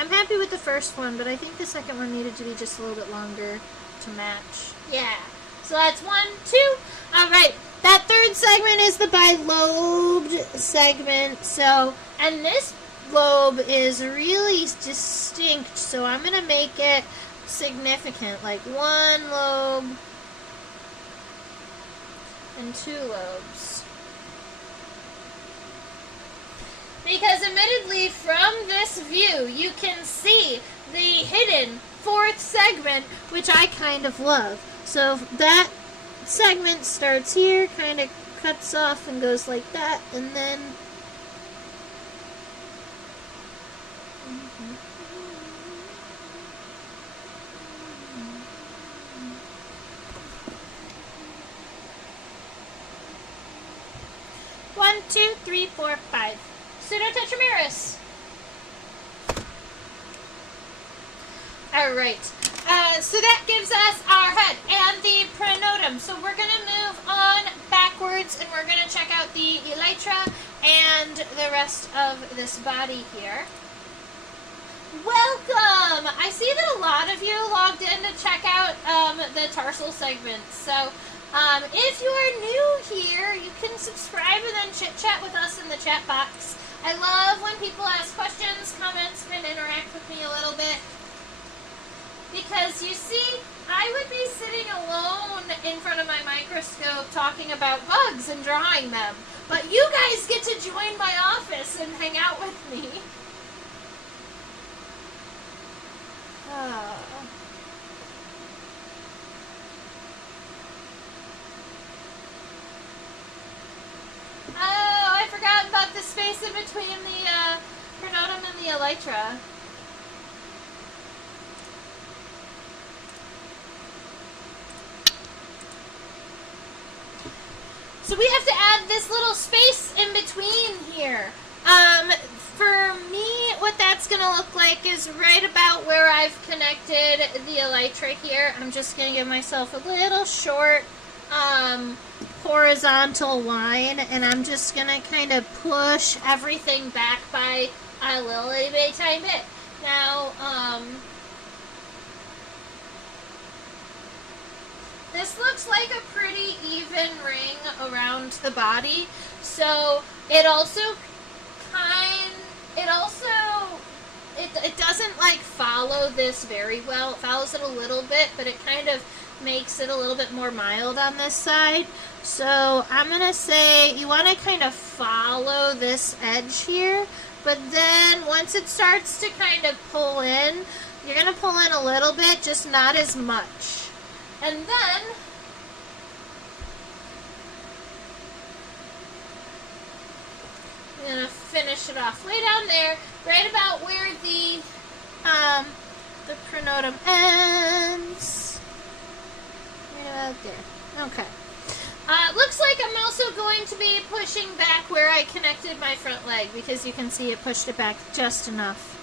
I'm happy with the first one, but I think the second one needed to be just a little bit longer to match. Yeah. So that's 1, 2. All right. That third segment is the bilobed segment. So, and this lobe is really distinct, so I'm going to make it significant, like 1 lobe and 2 lobes. Because admittedly, from this view, you can see the hidden 4th segment, which I kind of love. So that segment starts here, kind of cuts off and goes like that, and then one, 2, 3, 4, 5. Pseudotetrameris. Alright. So that gives us our head and the pronotum. So we're going to move on backwards and we're going to check out the elytra and the rest of this body here. Welcome! I see that a lot of you logged in to check out the tarsal segments. So if you are new here, you can subscribe and then chit-chat with us in the chat box. I love when people ask questions, comments, and interact with me a little bit. Because, you see, I would be sitting alone in front of my microscope talking about bugs and drawing them. But you guys get to join my office and hang out with me. Oh, I forgot about the space in between the pronotum and the elytra. So we have to add this little space in between here. For me, what that's going to look like is right about where I've connected the elytra here. I'm just going to give myself a little short horizontal line, and I'm just going to kind of push everything back by a little bitty tiny bit. Now, this looks like a pretty even ring around the body, so it doesn't like follow this very well. It follows it a little bit, but it kind of makes it a little bit more mild on this side. So I'm going to say you want to kind of follow this edge here, but then once it starts to kind of pull in, you're going to pull in a little bit, just not as much. And then I'm going to finish it off way down there, right about where the pronotum ends. Right about there. Okay. Looks like I'm also going to be pushing back where I connected my front leg, because you can see it pushed it back just enough.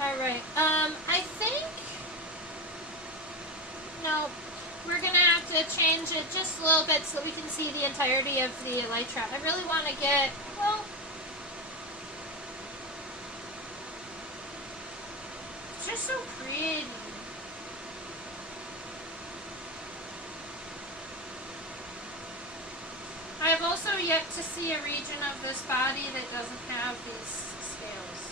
Alright, I think, no, to change it just a little bit so that we can see the entirety of the elytra. I really want to get, well, it's just so pretty. I've also yet to see a region of this body that doesn't have these scales.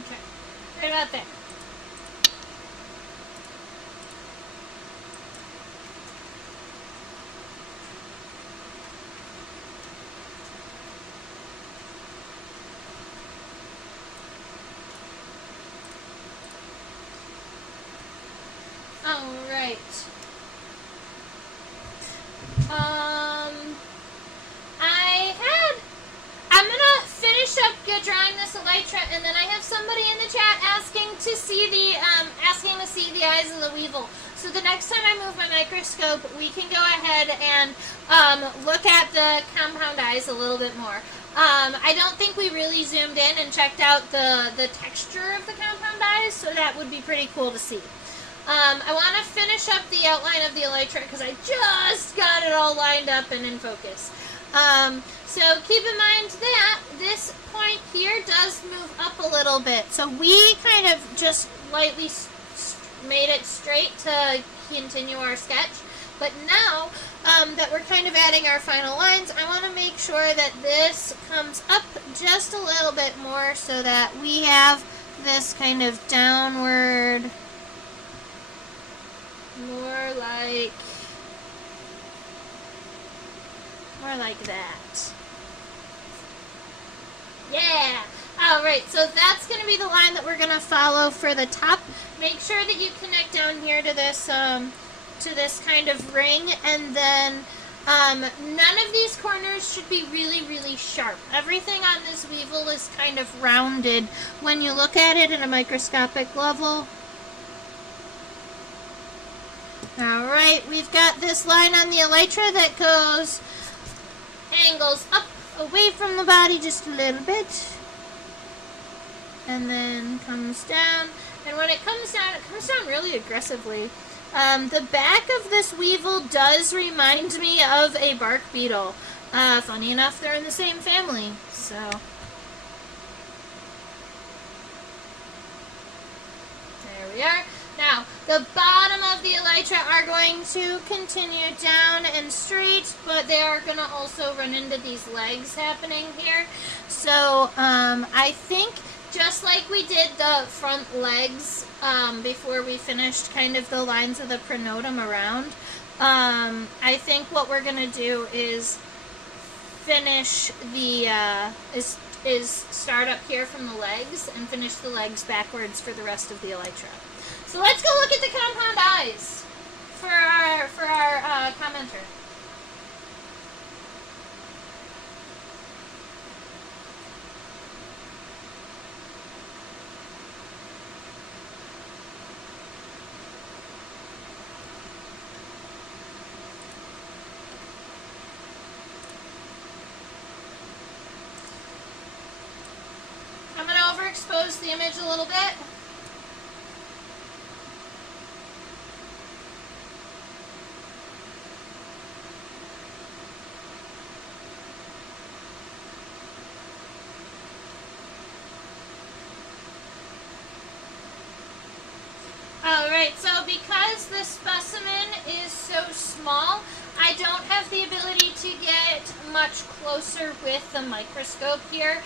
Okay, right about there. All right. I'm gonna finish up drawing this elytra, and then I have somebody in the chat asking to see the eyes of the weevil. So the next time I move my microscope, we can go ahead and look at the compound eyes a little bit more. I don't think we really zoomed in and checked out the texture of the compound eyes, so that would be pretty cool to see. I want to finish up the outline of the elytra because I just got it all lined up and in focus. So keep in mind that this point here does move up a little bit. So we kind of just lightly made it straight to continue our sketch. But now that we're kind of adding our final lines, I want to make sure that this comes up just a little bit more so that we have this kind of downward, more like that. Yeah! Alright, so that's going to be the line that we're going to follow for the top. Make sure that you connect down here to this kind of ring, and then none of these corners should be really, really sharp. Everything on this weevil is kind of rounded when you look at it at a microscopic level. Alright, we've got this line on the elytra that angles up away from the body just a little bit, and then comes down. And when it comes down really aggressively. The back of this weevil does remind me of a bark beetle. Funny enough, they're in the same family, so. There we are. Now, the bottom of the elytra are going to continue down and straight, but they are going to also run into these legs happening here. So, I think just like we did the front legs before we finished kind of the lines of the pronotum around, I think what we're going to do is finish the, is start up here from the legs and finish the legs backwards for the rest of the elytra. So let's go look at the compound eyes for our commenter. I'm going to overexpose the image a little bit. Alright, so because this specimen is so small, I don't have the ability to get much closer with the microscope here.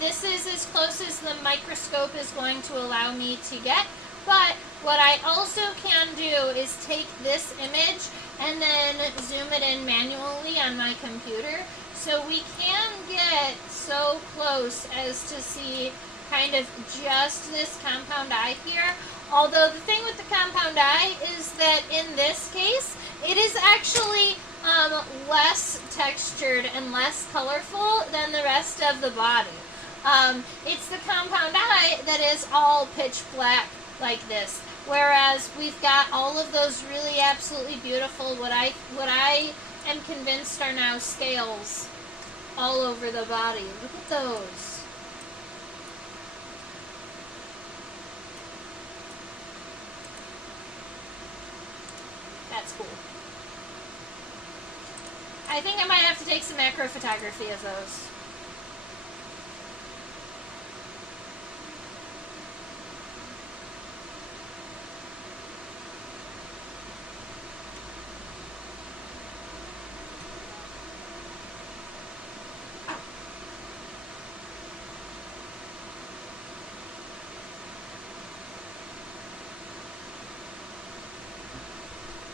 This is as close as the microscope is going to allow me to get, but what I also can do is take this image and then zoom it in manually on my computer, so we can get so close as to see kind of just this compound eye here. Although the thing with the compound eye is that in this case, it is actually less textured and less colorful than the rest of the body. It's the compound eye that is all pitch black like this, whereas we've got all of those really absolutely beautiful, what I am convinced are now scales all over the body. Look at those. That's cool. I think I might have to take some macro photography of those.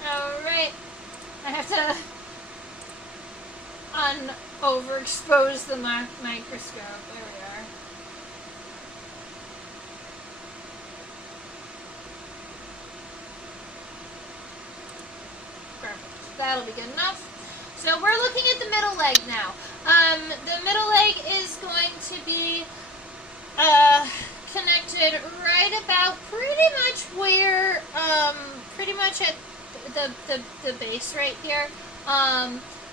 Alright. I have to overexpose the microscope. There we are. Perfect. That'll be good enough. So we're looking at the middle leg now. The middle leg is going to be connected right about pretty much where, pretty much at the base right here.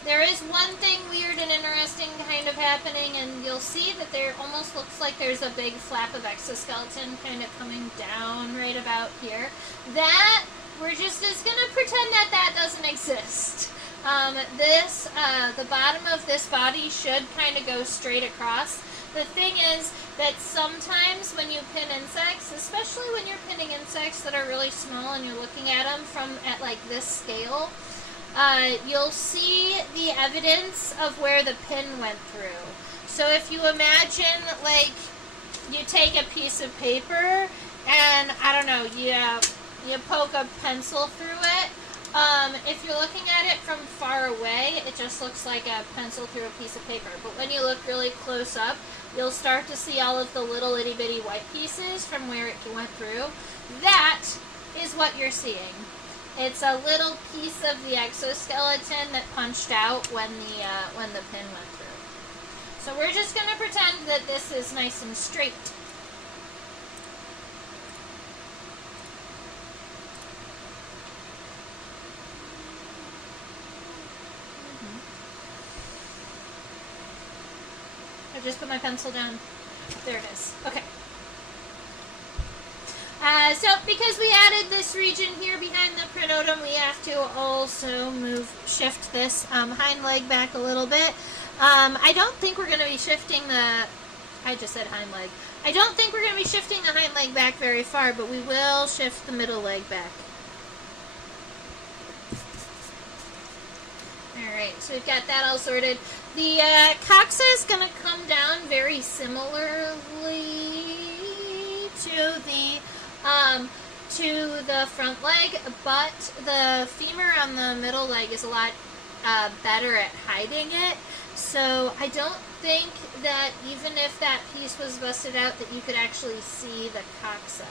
There is one thing weird and interesting kind of happening, and you'll see that there almost looks like there's a big flap of exoskeleton kind of coming down right about here. That, we're just going to pretend that that doesn't exist. The bottom of this body should kind of go straight across. The thing is that sometimes when you pin insects, especially when you're pinning insects that are really small and you're looking at them at like this scale, you'll see the evidence of where the pin went through. So if you imagine, like, you take a piece of paper and, I don't know, you poke a pencil through it. If you're looking at it from far away, it just looks like a pencil through a piece of paper. But when you look really close up, you'll start to see all of the little itty bitty white pieces from where it went through. That is what you're seeing. It's a little piece of the exoskeleton that punched out when the pin went through. So we're just going to pretend that this is nice and straight. I just put my pencil down. There it is. Okay. So because we added this region here behind the pronotum, we have to also shift this hind leg back a little bit. I don't think we're going to be shifting I just said hind leg. I don't think we're going to be shifting the hind leg back very far, but we will shift the middle leg back. Alright, so we've got that all sorted. The coxa is going to come down very similarly to the front leg, but the femur on the middle leg is a lot better at hiding it. So I don't think that even if that piece was busted out that you could actually see the coxa.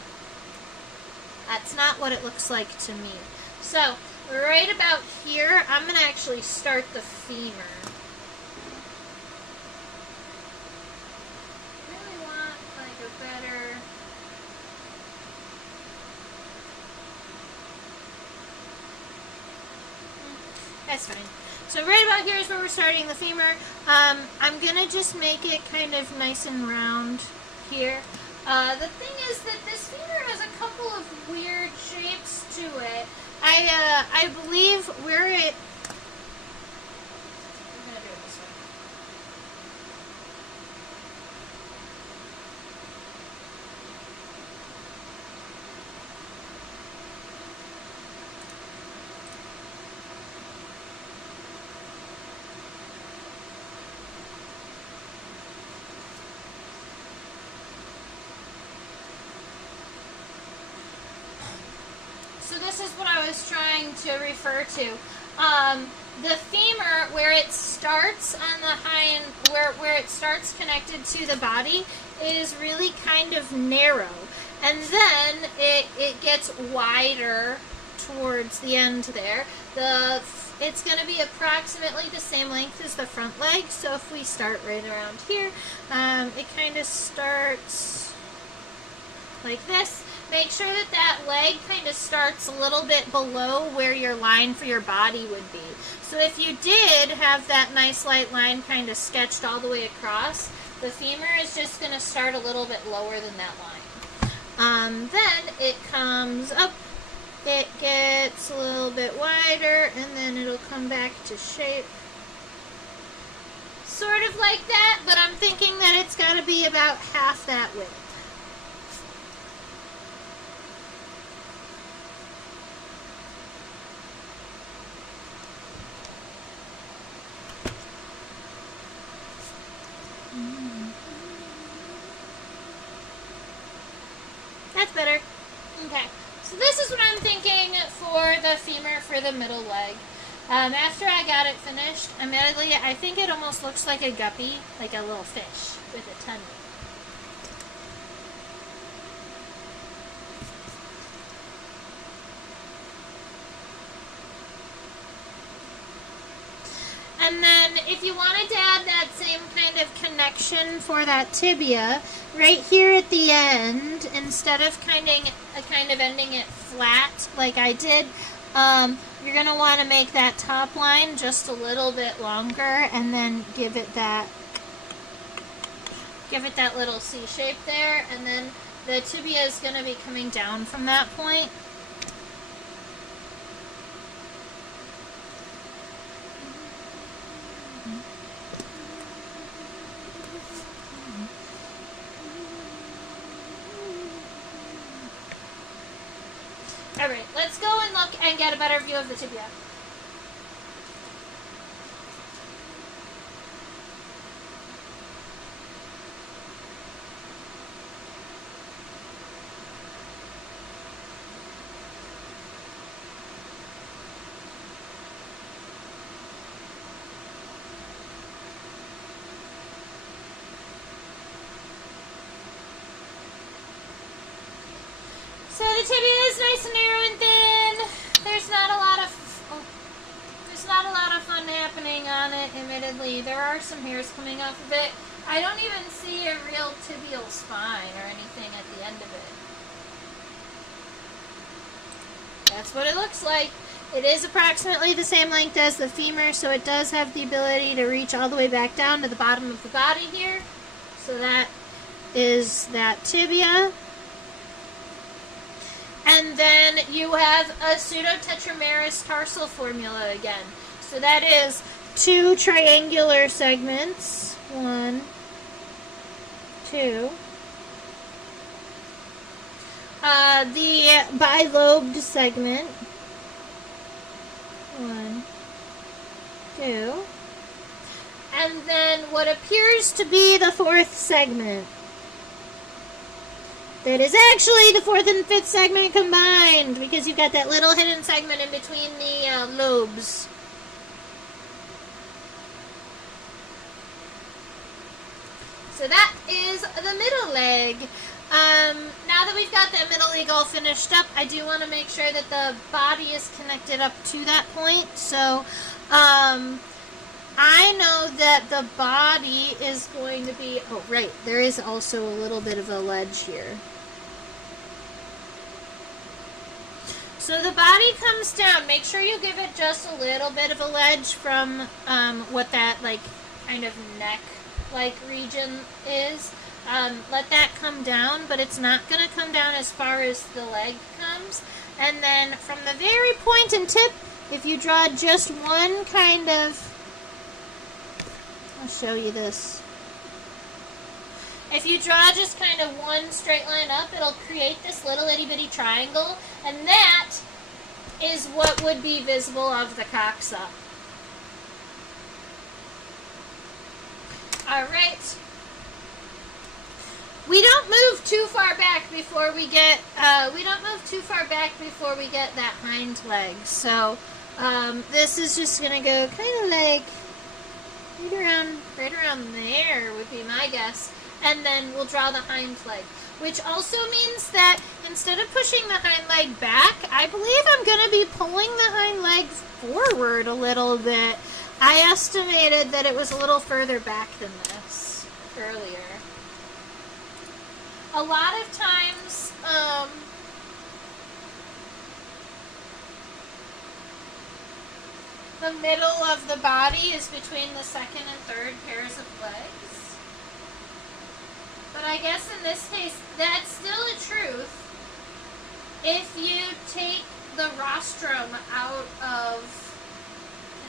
That's not what it looks like to me. So right about here, I'm going to actually start the femur. Really want like a better... That's fine. So right about here is where we're starting the femur. I'm going to just make it kind of nice and round here. The thing is that this femur has a couple of weird shapes to it. I believe where it... I'm going to do it this way. So this is what I was trying to refer to. The femur, where it starts on the hind, where it starts connected to the body, is really kind of narrow. and then it gets wider towards the end there. It's going to be approximately the same length as the front leg, so if we start right around here, it kind of starts like this. Make sure that that leg kind of starts a little bit below where your line for your body would be. So if you did have that nice light line kind of sketched all the way across, the femur is just going to start a little bit lower than that line. Then it comes up. It gets a little bit wider, and then it'll come back to shape. Sort of like that, but I'm thinking that it's got to be about half that width. That's better. Okay. So this is what I'm thinking for the femur for the middle leg. After I got it finished, admittedly, I think it almost looks like a guppy, like a little fish with a tummy. And then if you wanted to add that same kind of connection for that tibia, right here at the end, instead of kind of ending it flat like I did, you're going to want to make that top line just a little bit longer, and then give it that little C shape there, and then the tibia is going to be coming down from that point. Alright, let's go and look and get a better view of the tibia. So the tibia is nice and narrow and thin. There's not a lot of fun happening on it, admittedly. There are some hairs coming off of it. I don't even see a real tibial spine or anything at the end of it. That's what it looks like. It is approximately the same length as the femur, so it does have the ability to reach all the way back down to the bottom of the body here. So that is that tibia. And then you have a pseudotetramerous tarsal formula again. So that is 2 triangular segments. 1, 2. The bilobed segment. 1, 2. And then what appears to be the 4th segment. That is actually the 4th and 5th segment combined, because you've got that little hidden segment in between the lobes. So that is the middle leg. Now that we've got that middle leg all finished up, I do want to make sure that the body is connected up to that point. So I know that the body is going to be, oh right, there is also a little bit of a ledge here. So the body comes down. Make sure you give it just a little bit of a ledge from what that kind of neck-like region is. Let that come down, but it's not going to come down as far as the leg comes. And then from the very point and tip, if you draw just one kind of, I'll show you this. If you draw just kind of one straight line up, it'll create this little itty bitty triangle, and that is what would be visible of the coxa. Alright. We don't move too far back before we get that hind leg. So this is just gonna go kind of like right around there would be my guess. and then we'll draw the hind leg, which also means that instead of pushing the hind leg back, I believe I'm going to be pulling the hind legs forward a little bit. I estimated that it was a little further back than this earlier. A lot of times, the middle of the body is between the second and third pairs of legs. But I guess in this case, that's still a truth if you take the rostrum out of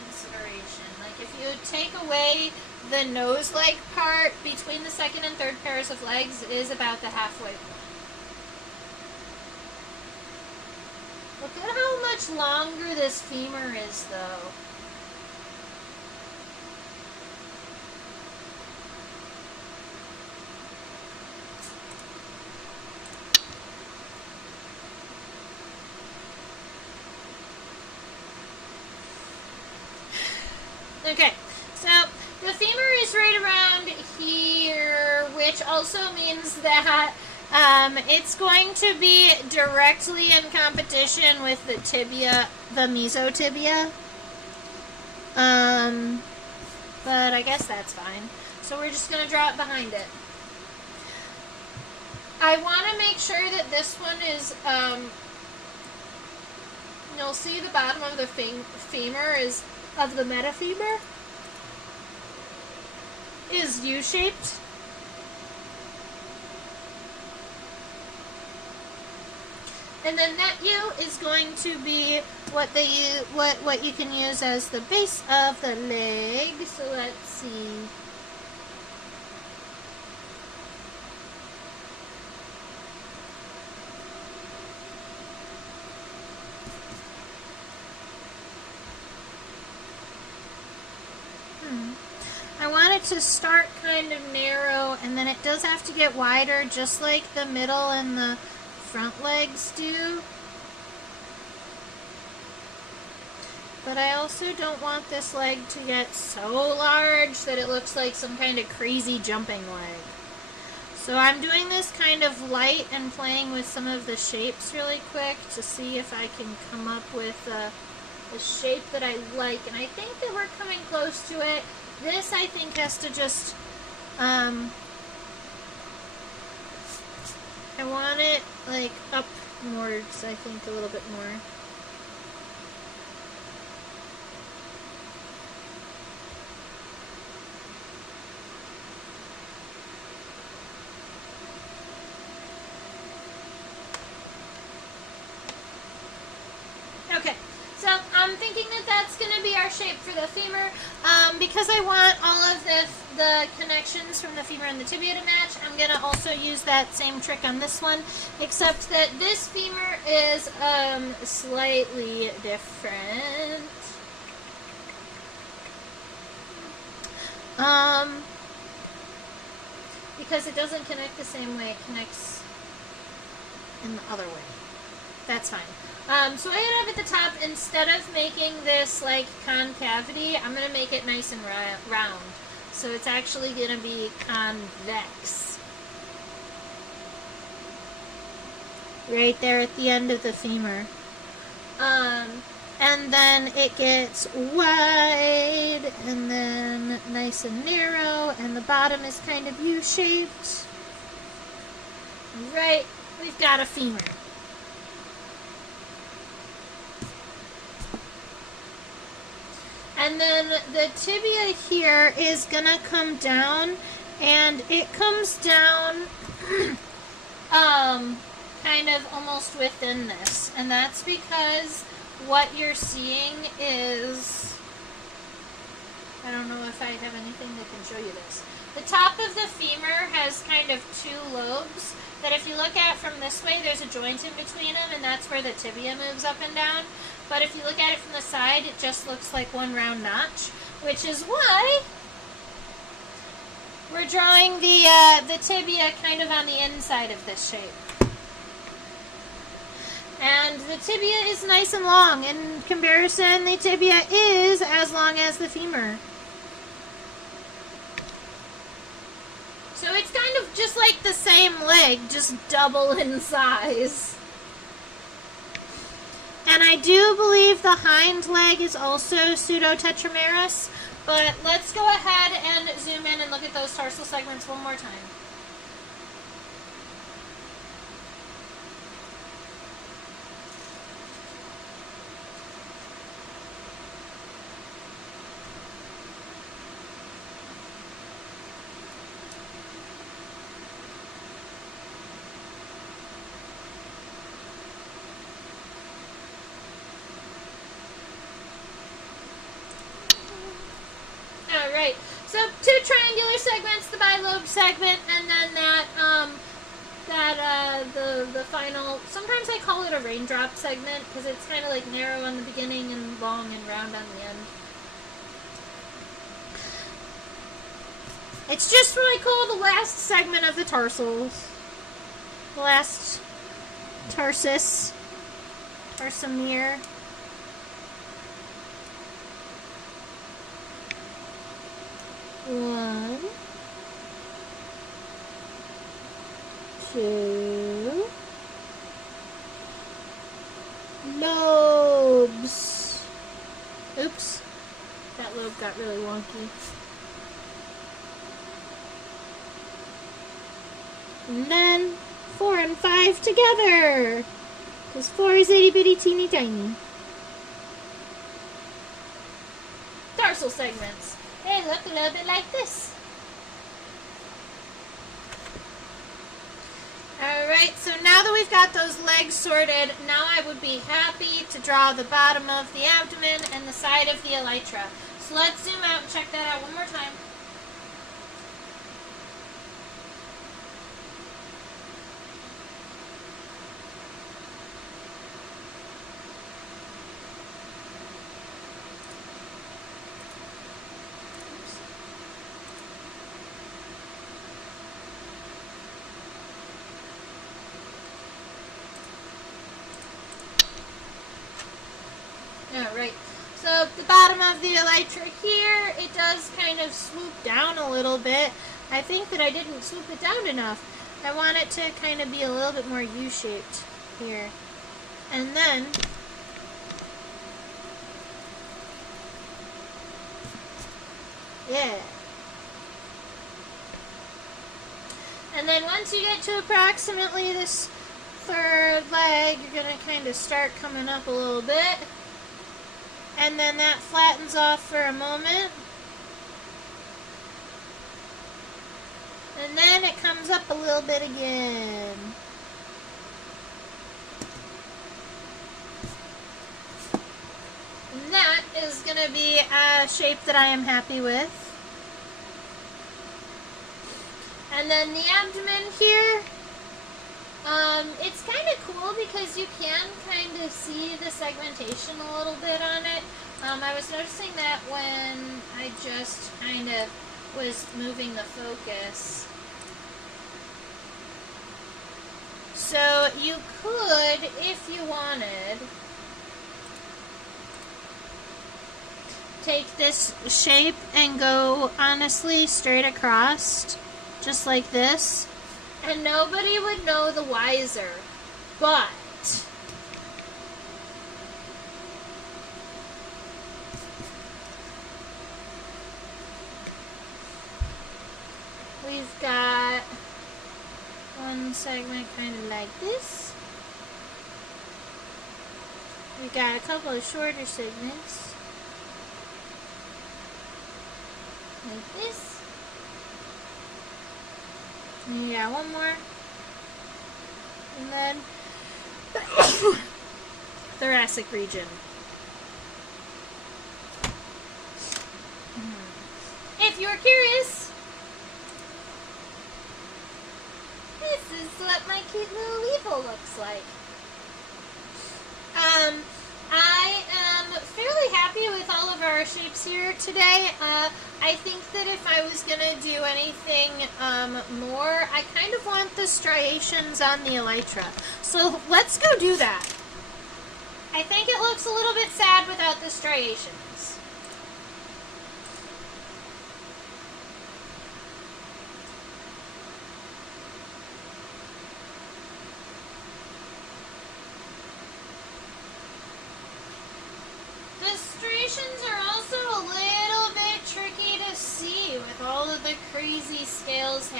consideration. Like if you take away the nose-like part between the second and third pairs of legs is about the halfway point. Look at how much longer this femur is, though. Okay, so the femur is right around here, which also means that it's going to be directly in competition with the tibia, the mesotibia. But I guess that's fine. So we're just going to draw it behind it. I want to make sure that this one is, you'll see the bottom of the femur is, of the metafemur, is U-shaped. And then that U is going to be what you can use as the base of the leg. So let's see. I want it to start kind of narrow, and then it does have to get wider, just like the middle and the front legs do. But I also don't want this leg to get so large that it looks like some kind of crazy jumping leg. So I'm doing this kind of light and playing with some of the shapes really quick to see if I can come up with a shape that I like. And I think that we're coming close to it. This, I think, has to just, I want it, like, upwards, I think, a little bit more. Okay. So I'm thinking that that's going to be our shape for the femur. Because I want all of the connections from the femur and the tibia to match, I'm going to also use that same trick on this one, except that this femur is slightly different. Because it doesn't connect the same way, it connects in the other way. That's fine. So I ended up at the top, instead of making this like concavity, I'm going to make it nice and round. So it's actually going to be convex. Right there at the end of the femur. And then it gets wide, and then nice and narrow, and the bottom is kind of U-shaped. Right, we've got a femur. And then the tibia here is going to come down, and it comes down kind of almost within this. And that's because what you're seeing is, I don't know if I have anything that can show you this. The top of the femur has kind of two lobes that if you look at from this way, there's a joint in between them, and that's where the tibia moves up and down. But if you look at it from the side, it just looks like one round notch, which is why we're drawing the tibia kind of on the inside of this shape. And the tibia is nice and long. In comparison, the tibia is as long as the femur. So it's kind of just like the same leg, just double in size. And I do believe the hind leg is also pseudotetramerous, but let's go ahead and zoom in and look at those tarsal segments one more time. Alright, so two triangular segments, the bilobe segment, and then the final, sometimes I call it a raindrop segment, because it's kind of like narrow on the beginning and long and round on the end. It's just what I call the last segment of the tarsals. The last tarsus, tarsomere. One, two, lobes. Oops, that lobe got really wonky. And then 4 and 5 together, because 4 is itty bitty teeny tiny. Tarsal segments. They look a little bit like this. Alright, so now that we've got those legs sorted, now I would be happy to draw the bottom of the abdomen and the side of the elytra. So let's zoom out and check that out one more time. Alright, so the bottom of the elytra here, it does kind of swoop down a little bit. I think that I didn't swoop it down enough. I want it to kind of be a little bit more U-shaped here. And then, yeah. And then once you get to approximately this third leg, you're going to kind of start coming up a little bit. And then that flattens off for a moment. And then it comes up a little bit again. And that is going to be a shape that I am happy with. And then the abdomen here, it's kind of cool because you can kind of see the segmentation a little bit on it. I was noticing that when I just kind of was moving the focus. So you could, if you wanted, take this shape and go honestly straight across, just like this. And nobody would know the wiser, but we've got one segment kind of like this. We got a couple of shorter segments like this. And you got one more. And then thoracic region. If you're curious, this is what my cute little Weevil looks like. I am fairly happy with all of our shapes here today. I think that if I was going to do anything more, I kind of want the striations on the elytra. So let's go do that. I think it looks a little bit sad without the striations.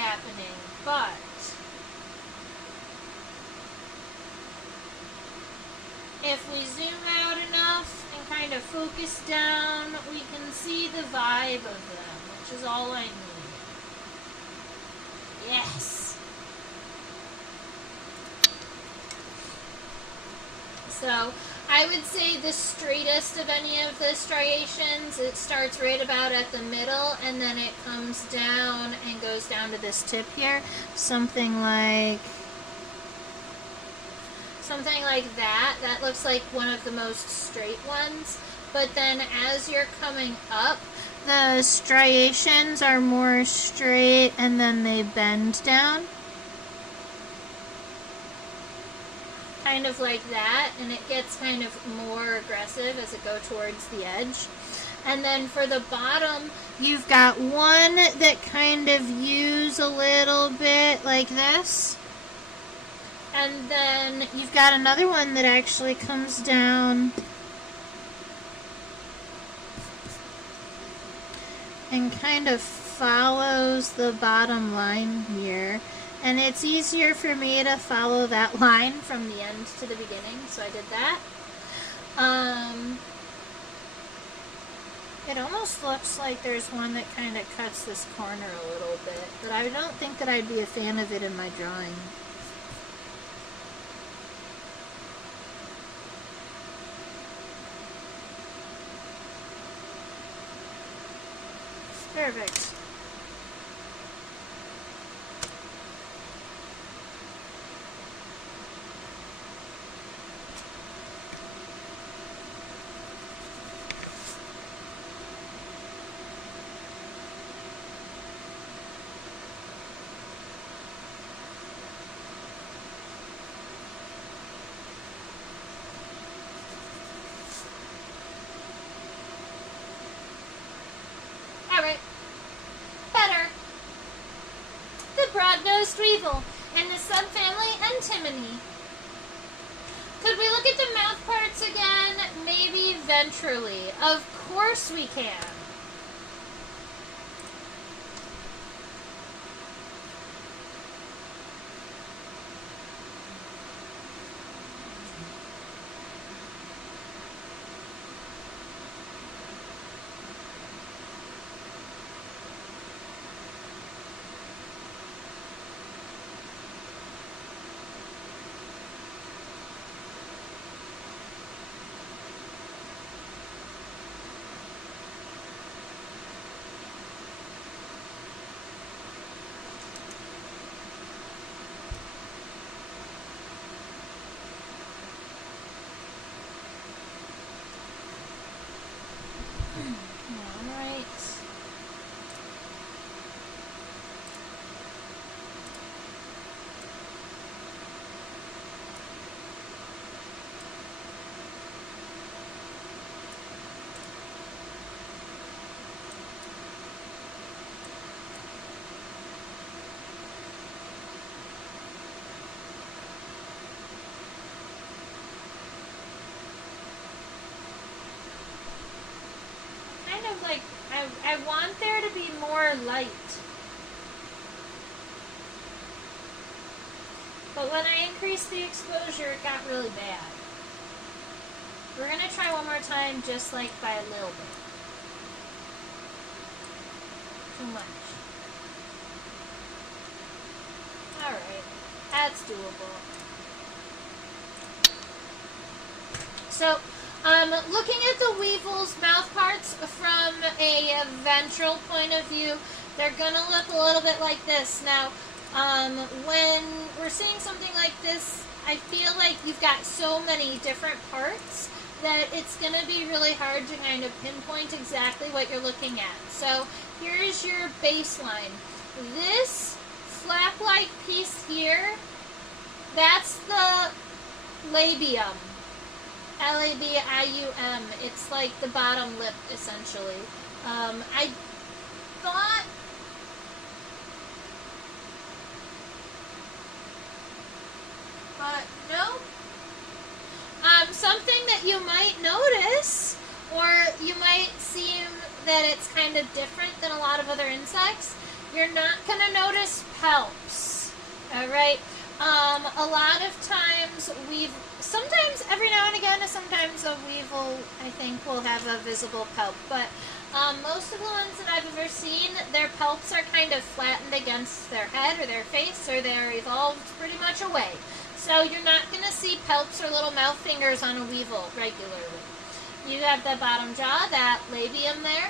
happening, but if we zoom out enough and kind of focus down, we can see the vibe of them, which is all I need. Yes! So, I would say the straightest of any of the striations, it starts right about at the middle, and then it comes down and goes down to this tip here. Something like that. That looks like one of the most straight ones. But then as you're coming up, the striations are more straight and then they bend down. Kind of like that, and it gets kind of more aggressive as it goes towards the edge. And then for the bottom, you've got one that kind of views a little bit like this. And then you've got another one that actually comes down and kind of follows the bottom line here. And it's easier for me to follow that line from the end to the beginning, so I did that. It almost looks like there's one that kind of cuts this corner a little bit, but I don't think that I'd be a fan of it in my drawing. Perfect. Broad-nosed weevil in the subfamily Entiminae. Could we look at the mouth parts again? Maybe ventrally. Of course we can. Like, I want there to be more light. But when I increased the exposure, it got really bad. We're going to try one more time, just like by a little bit. Too much. Alright, that's doable. So, looking at the weevil's mouth parts from a ventral point of view, they're going to look a little bit like this. Now, when we're seeing something like this, I feel like you've got so many different parts that it's going to be really hard to kind of pinpoint exactly what you're looking at. So, here's your baseline. This flap-like piece here, that's the labium. L-A-B-I-U-M. It's like the bottom lip, essentially. I thought... But, no. Something that you might notice, or you might see that it's kind of different than a lot of other insects, You're not going to notice palps. All right. A lot of times sometimes every now and again, sometimes a weevil, I think, will have a visible palp, but most of the ones that I've ever seen, their palps are kind of flattened against their head or their face, or they're evolved pretty much away. So you're not going to see palps or little mouth fingers on a weevil regularly. You have the bottom jaw, that labium there.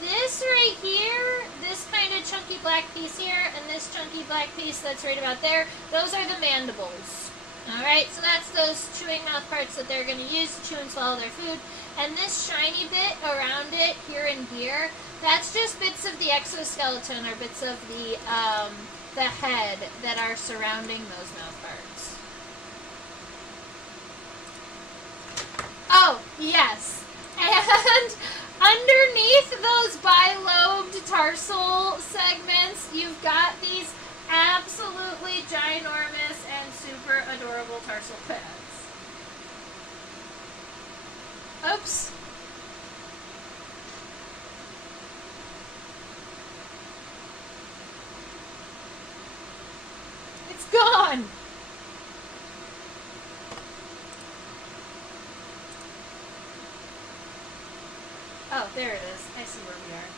This right here, this kind of chunky black piece here, and this chunky black piece that's right about there, those are the mandibles. Alright, so that's those chewing mouth parts that they're going to use to chew and swallow their food. And this shiny bit around it, here and here, that's just bits of the exoskeleton, or bits of the head that are surrounding those mouth parts. Oh, yes. And underneath those bilobed tarsal segments, you've got these absolutely ginormous and super adorable tarsal pads. Oops. It's gone. Oh, there it is. I see where we are.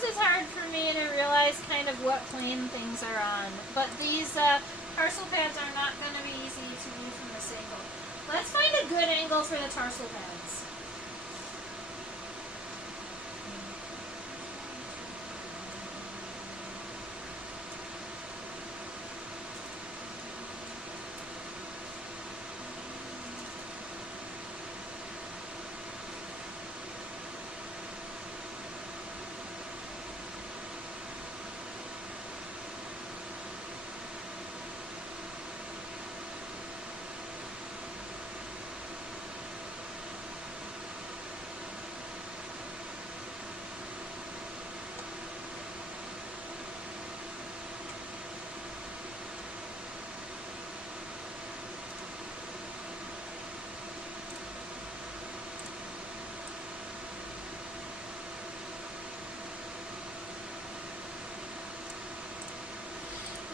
It's hard for me to realize kind of what plane things are on, but these tarsal pads are not going to be easy to view from this angle. Let's find a good angle for the tarsal pads.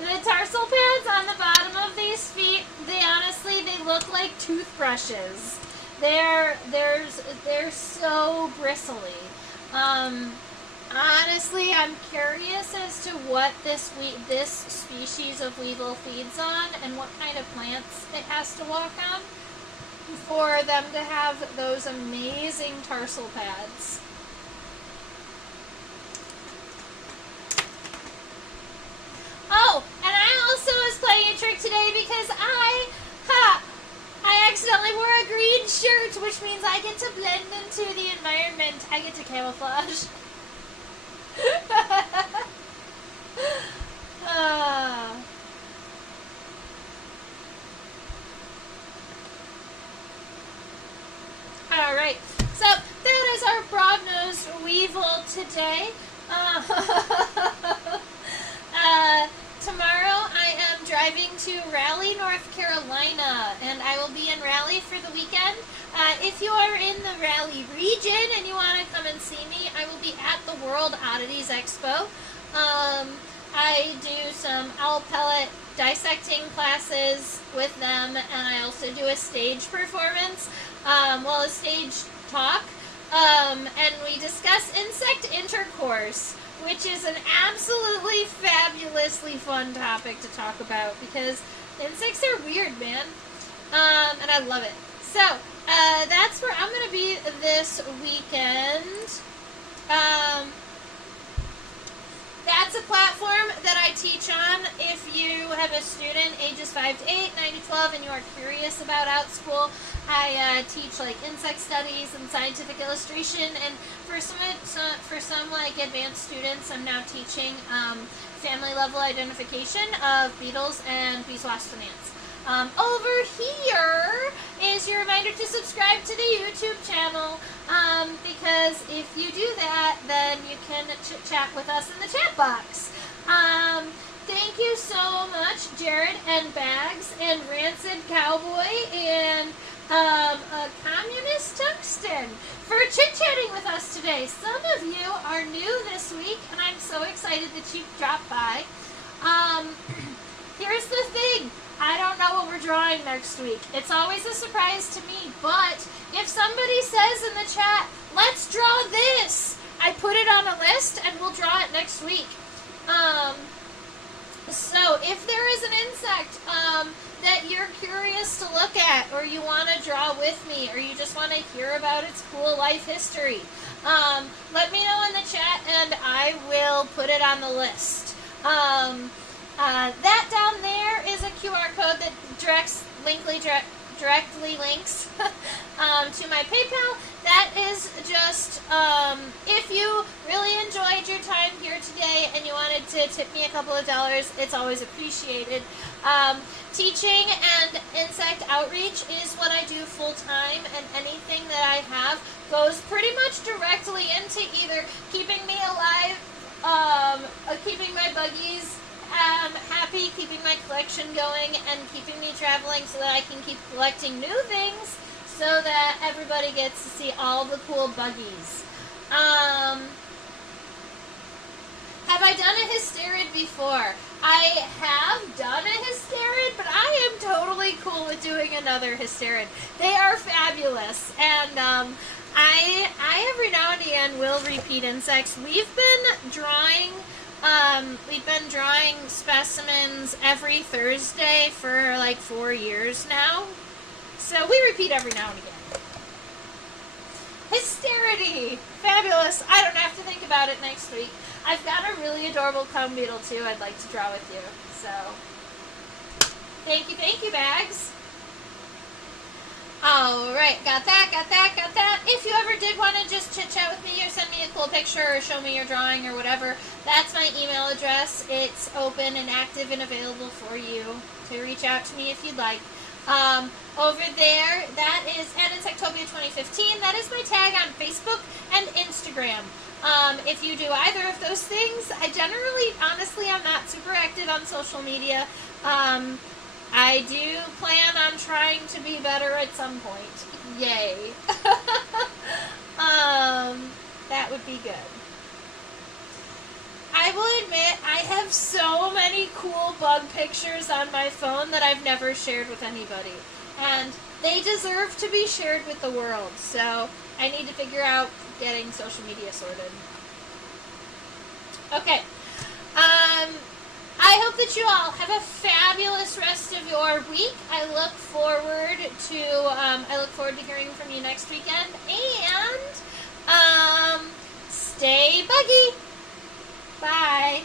The tarsal pads on the bottom of these feet, they look like toothbrushes. They're so bristly. Honestly, I'm curious as to what this species of weevil feeds on and what kind of plants it has to walk on for them to have those amazing tarsal pads. Oh, and I also was playing a trick today because I accidentally wore a green shirt, which means I get to blend into the environment. I get to camouflage. Alright, so that is our broad-nosed weevil today. Tomorrow I am driving to Raleigh, North Carolina, and I will be in Raleigh for the weekend. If you are in the Raleigh region and you want to come and see me, I will be at the World Oddities Expo. I do some owl pellet dissecting classes with them, and I also do a stage performance, a stage talk, and we discuss insect intercourse, which is an absolutely fabulously fun topic to talk about because insects are weird, man, and I love it. So, that's where I'm going to be this weekend. that's a platform that I teach on if you have a student ages 5 to 8, 9 to 12, and you are curious about Outschool. I teach like insect studies and scientific illustration, and for some like advanced students, I'm now teaching family level identification of beetles and beeswax and ants. Over here is your reminder to subscribe to the YouTube channel, because if you do that, then you can chit-chat with us in the chat box. Thank you so much, Jared and Bags and Rancid Cowboy and a Communist Tungsten, for chit-chatting with us today. Some of you are new this week, and I'm so excited that you dropped by. Here's the thing. I don't know what we're drawing next week. It's always a surprise to me, but if somebody says in the chat, let's draw this, I put it on a list and we'll draw it next week. So if there is an insect that you're curious to look at, or you want to draw with me, or you just want to hear about its cool life history, let me know in the chat and I will put it on the list. That down there is a QR code that directly links to my PayPal. That is just if you really enjoyed your time here today and you wanted to tip me a couple of dollars, it's always appreciated. Teaching and insect outreach is what I do full time, and anything that I have goes pretty much directly into either keeping me alive, keeping my buggies happy, keeping my collection going, and keeping me traveling so that I can keep collecting new things so that everybody gets to see all the cool buggies. Have I done a hysterid before? I have done a hysterid, but I am totally cool with doing another hysterid. They are fabulous, and I every now and again will repeat insects. We've been drawing specimens every Thursday for like 4 years now. So we repeat every now and again. Hysterity! Fabulous! I don't have to think about it next week. I've got a really adorable comb beetle too I'd like to draw with you. So, thank you, Bags. Alright, got that. If you ever did want to just chit-chat with me or send me a cool picture or show me your drawing or whatever, that's my email address. It's open and active and available for you to reach out to me if you'd like. Over there, that is at Insectopia 2015. That is my tag on Facebook and Instagram. If you do either of those things, I generally, honestly, I'm not super active on social media. I do plan on trying to be better at some point. Yay. That would be good. I will admit, I have so many cool bug pictures on my phone that I've never shared with anybody. And they deserve to be shared with the world. So I need to figure out getting social media sorted. Okay. I hope that you all have a fabulous rest of your week. I look forward to hearing from you next weekend. And stay buggy. Bye.